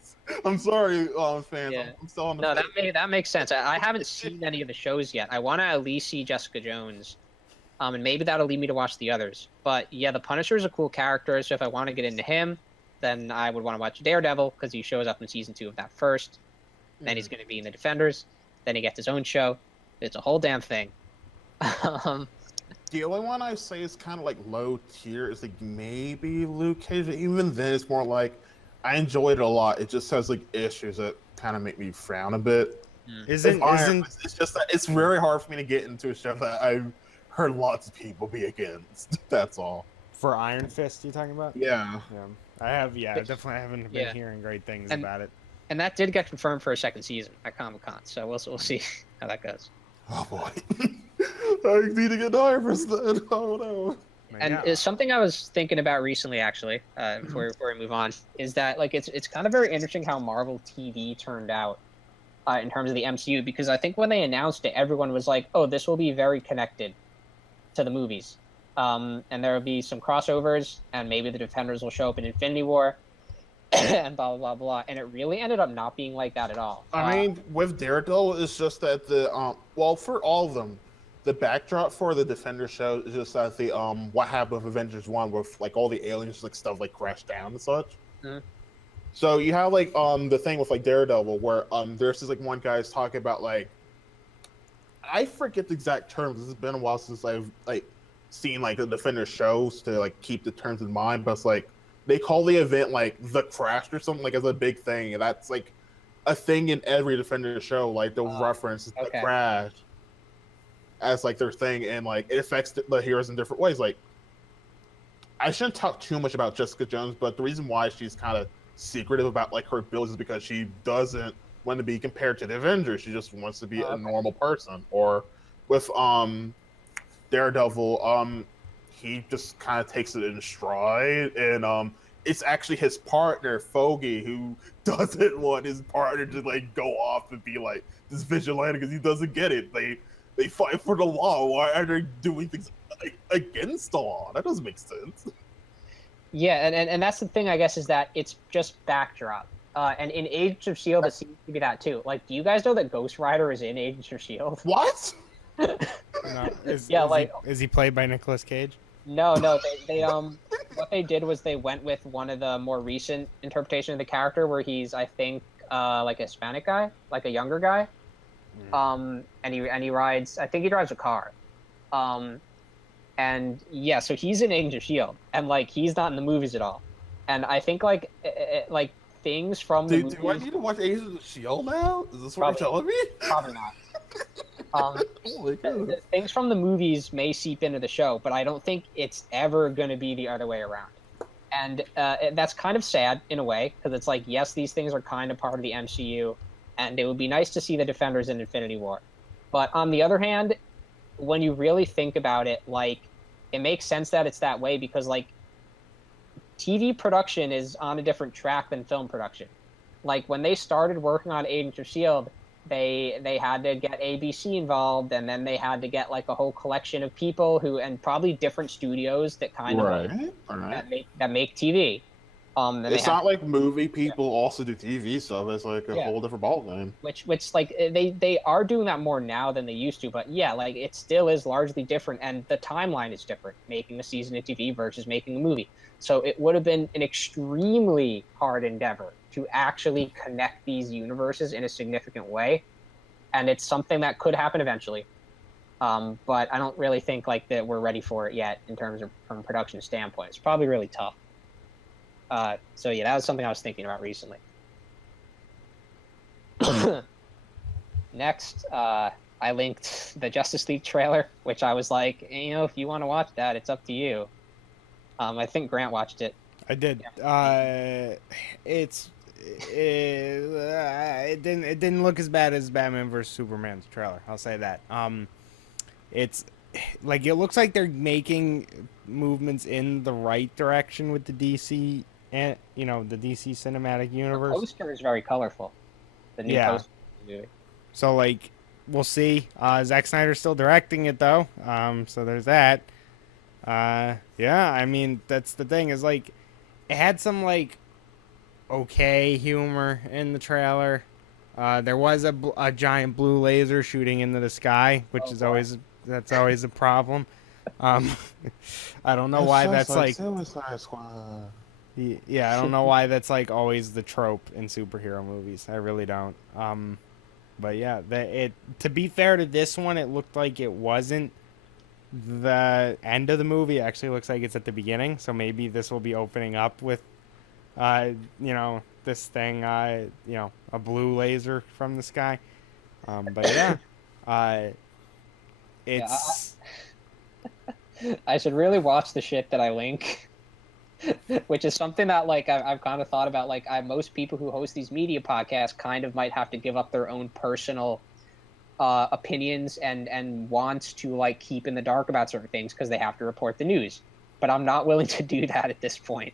I'm sorry, fans. Yeah. I'm still on the fence. That makes sense. I haven't seen any of the shows yet. I want to at least see Jessica Jones, and maybe that'll lead me to watch the others. But yeah, the Punisher is a cool character, so if I want to get into him, then I would want to watch Daredevil, because he shows up in season 2 of that first. Then he's going to be in the Defenders. Then he gets his own show. It's a whole damn thing. The only one I say is kind of like low tier is like maybe Luke Cage. Even then, it's more like I enjoyed it a lot. It just has like issues that kind of make me frown a bit. It's just that it's very hard for me to get into a show that I've heard lots of people be against. That's all. For Iron Fist, you talking about? Yeah. I have. Yeah, definitely haven't been hearing great things about it. And that did get confirmed for a second season at Comic-Con, so we'll see how that goes. Oh boy, I need to get Iron Fist then. Oh no. And it's something I was thinking about recently, actually, before we move on, is that like it's kind of very interesting how Marvel TV turned out in terms of the MCU, because I think when they announced it, everyone was like, "Oh, this will be very connected to the movies, and there will be some crossovers, and maybe the Defenders will show up in Infinity War." And blah blah blah blah, and it really ended up not being like that at all. I mean, with Daredevil, it's just that the for all of them, the backdrop for the Defender show is just that the what happened with Avengers 1, with like all the aliens like stuff like crashed down and such. Mm-hmm. So you have like the thing with like Daredevil where there's just like one guy's talking about like, I forget the exact terms. It's been a while since I've like seen like the Defender shows to like keep the terms in mind, but it's like they call the event like the crash or something, like as a big thing, and that's like a thing in every Defender show. Like they'll reference the crash as like their thing, and like it affects the heroes in different ways. Like I shouldn't talk too much about Jessica Jones, but the reason why she's kind of secretive about like her abilities is because she doesn't want to be compared to the Avengers. She just wants to be a normal person. Or with Daredevil, he just kind of takes it in stride, and it's actually his partner Foggy who doesn't want his partner to like go off and be like this vigilante, because he doesn't get it. They fight for the law. Why are they doing things like, against the law? That doesn't make sense. Yeah, and that's the thing, I guess, is that it's just backdrop. And in Agents of S.H.I.E.L.D., it seems to be that too. Like, do you guys know that Ghost Rider is in Agents of S.H.I.E.L.D.? What? No. Is he played by Nicolas Cage? No. They what they did was they went with one of the more recent interpretation of the character, where he's, I think, like a Hispanic guy, like a younger guy. And he rides. I think he drives a car. And yeah, so he's in Agents of S.H.I.E.L.D. and like he's not in the movies at all. And I think like things from the movies. Do I need to watch Agents of S.H.I.E.L.D. now? Is this what you're telling me? Probably not. Things from the movies may seep into the show, but I don't think it's ever going to be the other way around. And that's kind of sad in a way, because it's like, yes, these things are kind of part of the MCU, and it would be nice to see the Defenders in Infinity War. But on the other hand, when you really think about it, like, it makes sense that it's that way, because like TV production is on a different track than film production. Like when they started working on Agents of S.H.I.E.L.D., they had to get ABC involved, and then they had to get like a whole collection of people who, and probably different studios that kind of that make TV. It's not like movie people also do TV stuff. It's like a whole different ballgame. Which like they are doing that more now than they used to, but yeah, like it still is largely different, and the timeline is different. Making a season of TV versus making a movie, so it would have been an extremely hard endeavor to actually connect these universes in a significant way, and it's something that could happen eventually. But I don't really think like that we're ready for it yet in terms of from a production standpoint. It's probably really tough. So yeah, that was something I was thinking about recently. Next, I linked the Justice League trailer, which I was like, if you want to watch that, it's up to you. I think Grant watched it. I did. It didn't look as bad as Batman vs Superman's trailer. I'll say that. It's like it looks like they're making movements in the right direction with the DC and the DC cinematic universe. The poster is very colorful. The new poster. So like we'll see. Zack Snyder's still directing it though. So there's that. I mean that's the thing is like it had some like okay humor in the trailer. There was a giant blue laser shooting into the sky, which is always a problem. I don't know why that's like Suicide Squad. Yeah, I don't know why that's like always the trope in superhero movies. I really don't. But yeah, to be fair to this one, it looked like it wasn't the end of the movie. It actually looks like it's at the beginning. So maybe this will be opening up with, this thing, a blue laser from the sky. But yeah, it's. I should really watch the shit that I link. Which is something that like I've kind of thought about. Like most people who host these media podcasts kind of might have to give up their own personal opinions and wants to like keep in the dark about certain things because they have to report the news. But I'm not willing to do that at this point.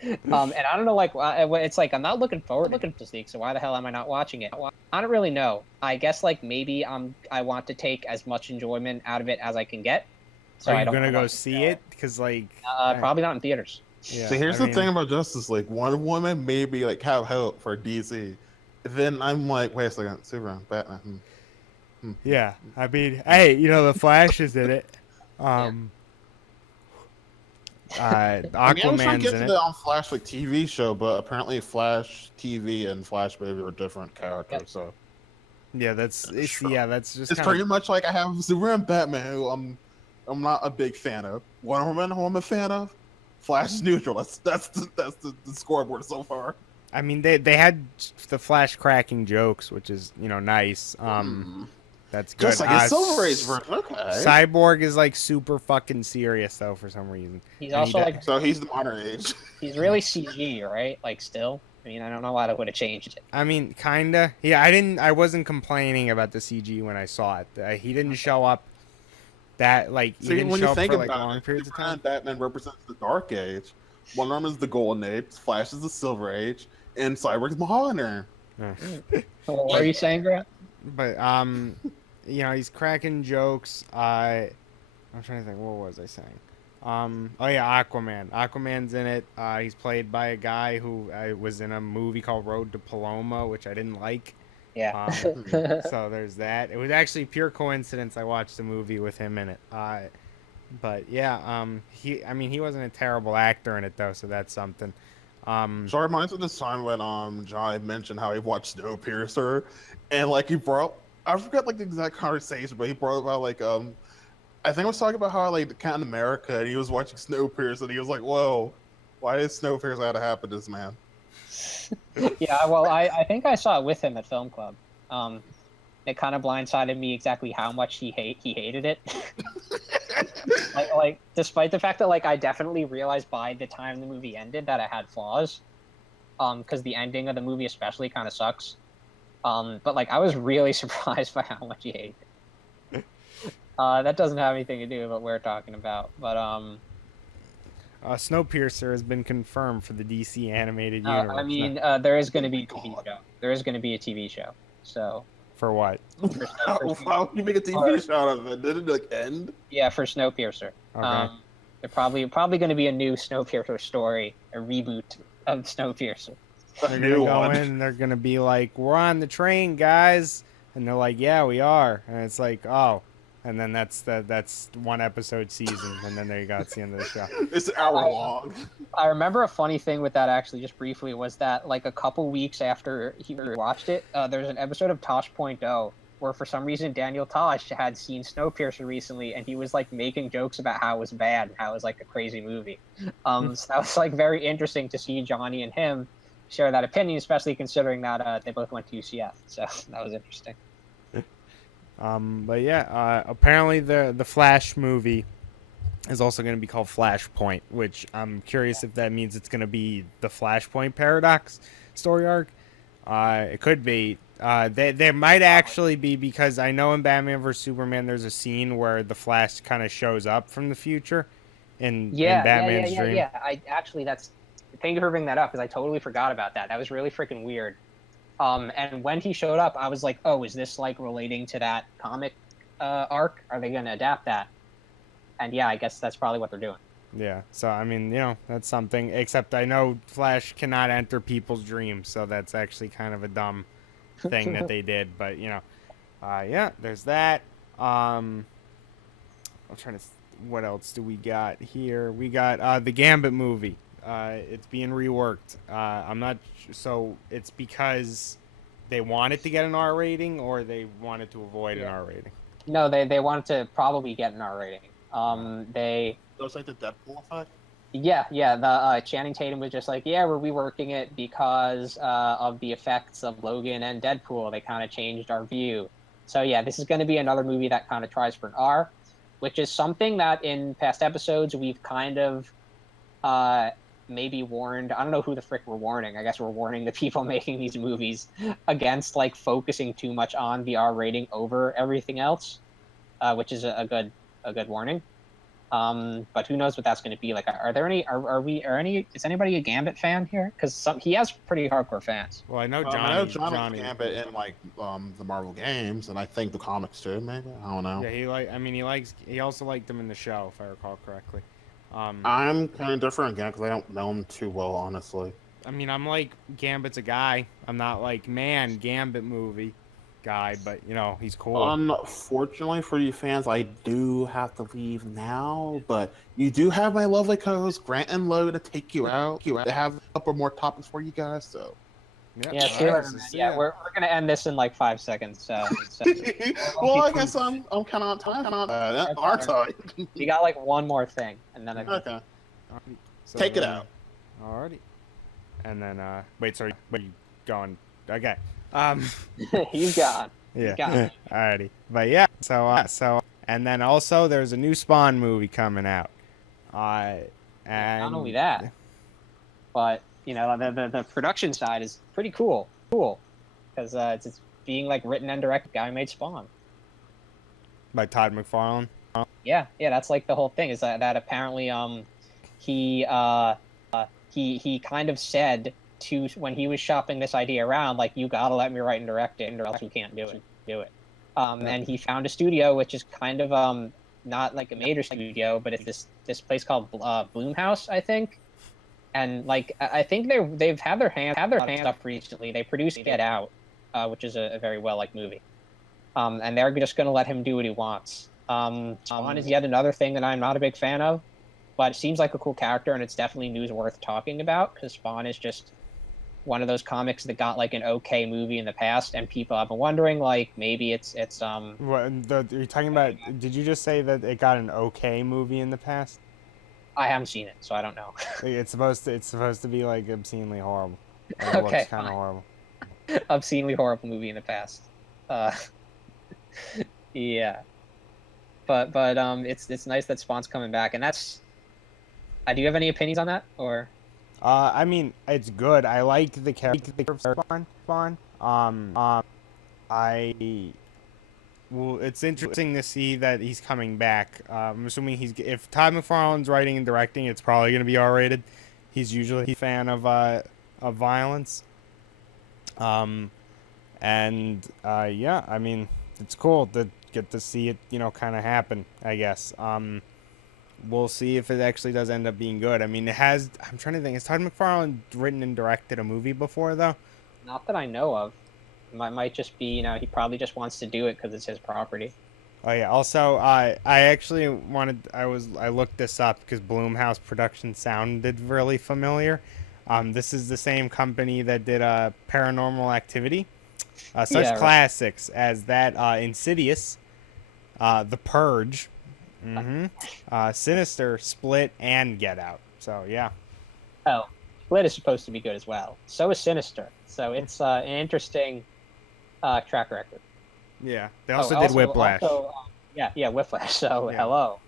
And I don't know, like it's like I'm not looking forward to this league, so why the hell am I not watching it? I don't really know. I guess like maybe I want to take as much enjoyment out of it as I can get. So Are you gonna go see it? Because like probably not in theaters. Yeah, so here's the thing about Justice League. One woman maybe like have hope for DC. Then I'm like, wait a second, Superman, Batman. Yeah, I mean, hey, the Flash is in it. Aquaman's in it. The Flash like TV show, but apparently Flash TV and Flash Baby are different characters. So yeah, that's just. It's pretty much like I have Superman, Batman, who I'm not a big fan of. Wonder Woman, who I'm a fan of. Flash is neutral. That's the scoreboard so far. I mean, they had the Flash cracking jokes, which is nice. That's good. Just like a Silver Age version. Okay. Cyborg is like super fucking serious though for some reason. He's also like so he's the modern age. He's really CG, right? Like still. I mean, I don't know why they would have changed it. I mean, kinda. Yeah, I wasn't complaining about the CG when I saw it. He didn't show up. That he didn't show up for like long periods of time. Batman represents the Dark Age. Wonder Woman is the Golden Age. Flash is the Silver Age, and Cyborg's Mahogany. What are you saying, Grant? But he's cracking jokes. I'm trying to think. What was I saying? Aquaman. Aquaman's in it. He's played by a guy who was in a movie called Road to Paloma, which I didn't like. Yeah. So there's that. It was actually pure coincidence I watched the movie with him in it. But yeah, he wasn't a terrible actor in it though, so that's something. So it reminds me of this time when John mentioned how he watched Snowpiercer, and like he brought, I forgot like the exact conversation, but he brought about like I think I was talking about how like Captain America, and he was watching Snowpiercer, and he was like, "Whoa, why did Snowpiercer have to happen to this man?" Yeah, well, I think I saw it with him at Film Club. It kind of blindsided me exactly how much he hated it. like despite the fact that like I definitely realized by the time the movie ended that it had flaws, because the ending of the movie especially kind of sucks. But like I was really surprised by how much he hated it. That doesn't have anything to do with what we're talking about, but Snowpiercer has been confirmed for the DC animated universe. I mean, there is going to be a TV show. There is going to be a TV show. So for what? Why would you make a TV show out of it? Did it like end? Yeah, for Snowpiercer. Okay. They're probably going to be a new Snowpiercer story, a reboot of Snowpiercer. They're gonna go in and they're gonna be like, "We're on the train, guys," and they're like, "Yeah, we are," and it's like, "Oh," and then that's one episode season, and then there you go, it's the end of the show. It's an hour long. I remember a funny thing with that actually, just briefly, was that like a couple weeks after he watched it, there's an episode of Tosh.0 where for some reason Daniel Tosh had seen Snowpiercer recently, and he was like making jokes about how it was bad, how it was like a crazy movie. So that was like very interesting to see Johnny and him share that opinion, especially considering that they both went to UCF. So that was interesting. But yeah, apparently the Flash movie is also going to be called Flashpoint, which I'm curious if that means it's going to be the Flashpoint Paradox story arc. It could be. There might actually be, because I know in Batman vs Superman there's a scene where the Flash kind of shows up from the future in Batman's dream. Yeah. I actually, thank you for bringing that up, because I totally forgot about that. That was really freaking weird. And when he showed up, I was like, oh, is this like relating to that comic arc? Are they going to adapt that? And yeah, I guess that's probably what they're doing. Yeah, so I mean, that's something, except I know Flash cannot enter people's dreams, so that's actually kind of a dumb thing that they did, but yeah, there's that. I'm trying to, what else do we got here? We got the Gambit movie. It's being reworked. I'm not so it's because they wanted to get an R rating, or they wanted to avoid an R rating. No, they wanted to probably get an R rating. They That was like the Deadpool effect? Yeah. The Channing Tatum was just like, yeah, we're reworking it because of the effects of Logan and Deadpool. They kind of changed our view. So yeah, this is going to be another movie that kind of tries for an R, which is something that in past episodes we've kind of maybe warned. I don't know who the frick we're warning. I guess we're warning the people making these movies against like focusing too much on the R rating over everything else, which is a good warning. But who knows what that's going to be like? Is anybody a Gambit fan here? Because he has pretty hardcore fans. Well, I know Johnny Gambit in like the Marvel games, and I think the comics too. Maybe, I don't know. Yeah, he also liked them in the show, if I recall correctly. I'm kind of different again because I don't know him too well, honestly. I mean, I'm like, Gambit's a guy. I'm not like, man, Gambit movie guy, but he's cool. Unfortunately for you fans, I do have to leave now, but you do have my lovely co-hosts Grant and Lo to take you out. They have a couple more topics for you guys, so. We're gonna end this in like 5 seconds. So well, I guess I'm kind of on time. Our time. You got like one more thing, and then okay. So take it out. Alrighty. And then wait, sorry, where you going? Okay. He's gone. Yeah. He's gone. Alrighty. But yeah. So and then also there's a new Spawn movie coming out. And not only that, but the production side is pretty cool because it's being like written and directed. Guy who made Spawn. By Todd McFarlane. Yeah, that's like the whole thing is that apparently he kind of said to when he was shopping this idea around, like, you gotta let me write and direct it, or else we can't do it. And he found a studio which is kind of not like a major studio, but it's this place called Bloomhouse, I think. And like I think they've had their hands up recently. They produced Get Out, which is a very well liked movie. And they're just gonna let him do what he wants. Spawn is yet another thing that I'm not a big fan of, but it seems like a cool character, and it's definitely news worth talking about because Spawn is just one of those comics that got like an okay movie in the past, and people have been wondering like maybe it's What you're talking about? Did you just say that it got an okay movie in the past? I haven't seen it, so I don't know. It's supposed to be like obscenely horrible. It Okay, looks kind of horrible. Obscenely horrible movie in the past. Yeah. but it's nice that Spawn's coming back, and that's. Do you have any opinions on that, or? I mean, it's good. I like the character of Spawn. Well, it's interesting to see that he's coming back. I'm assuming if Todd McFarlane's writing and directing, it's probably going to be R-rated. He's usually a fan of violence. Yeah, I mean, it's cool to get to see it, kind of happen, I guess. We'll see if it actually does end up being good. I mean, I'm trying to think, has Todd McFarlane written and directed a movie before, though? Not that I know of. Might just be, he probably just wants to do it because it's his property. Oh yeah. Also, I actually I looked this up because Blumhouse Productions sounded really familiar. This is the same company that did Paranormal Activity, such classics as that Insidious, The Purge, Sinister, Split, and Get Out. So yeah. Oh, Split is supposed to be good as well. So is Sinister. So it's an interesting track record. Yeah, they also did Whiplash. Yeah, Whiplash. So hello.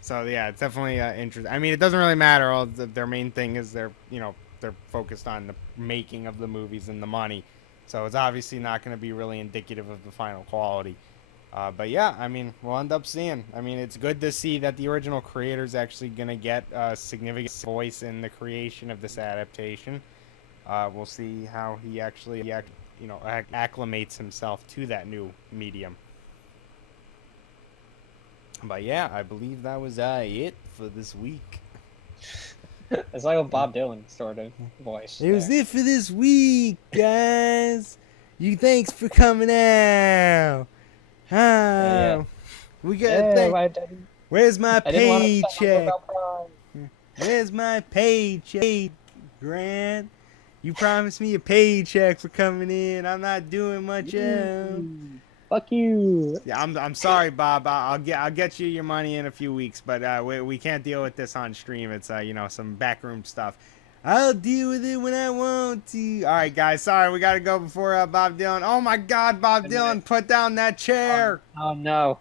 So yeah, it's definitely interesting. I mean, it doesn't really matter. Their main thing is they're focused on the making of the movies and the money. So it's obviously not going to be really indicative of the final quality. But yeah, I mean, we'll end up seeing. I mean, it's good to see that the original creator's actually going to get a significant voice in the creation of this adaptation. We'll see how he actually acclimates himself to that new medium. But yeah, I believe that was it for this week. It's like a Bob Dylan sort of voice. It was it for this week, guys. Thanks for coming out. We got Where's my paycheck? Where's my paycheck, Grant? You promised me a paycheck for coming in. I'm not doing much else. Fuck you. Yeah, I'm sorry, Bob. I'll get you your money in a few weeks, but we can't deal with this on stream. It's some backroom stuff. I'll deal with it when I want to. All right, guys. Sorry, we gotta go before Bob Dylan. Oh my God, Bob Dylan, put down that chair. Oh no.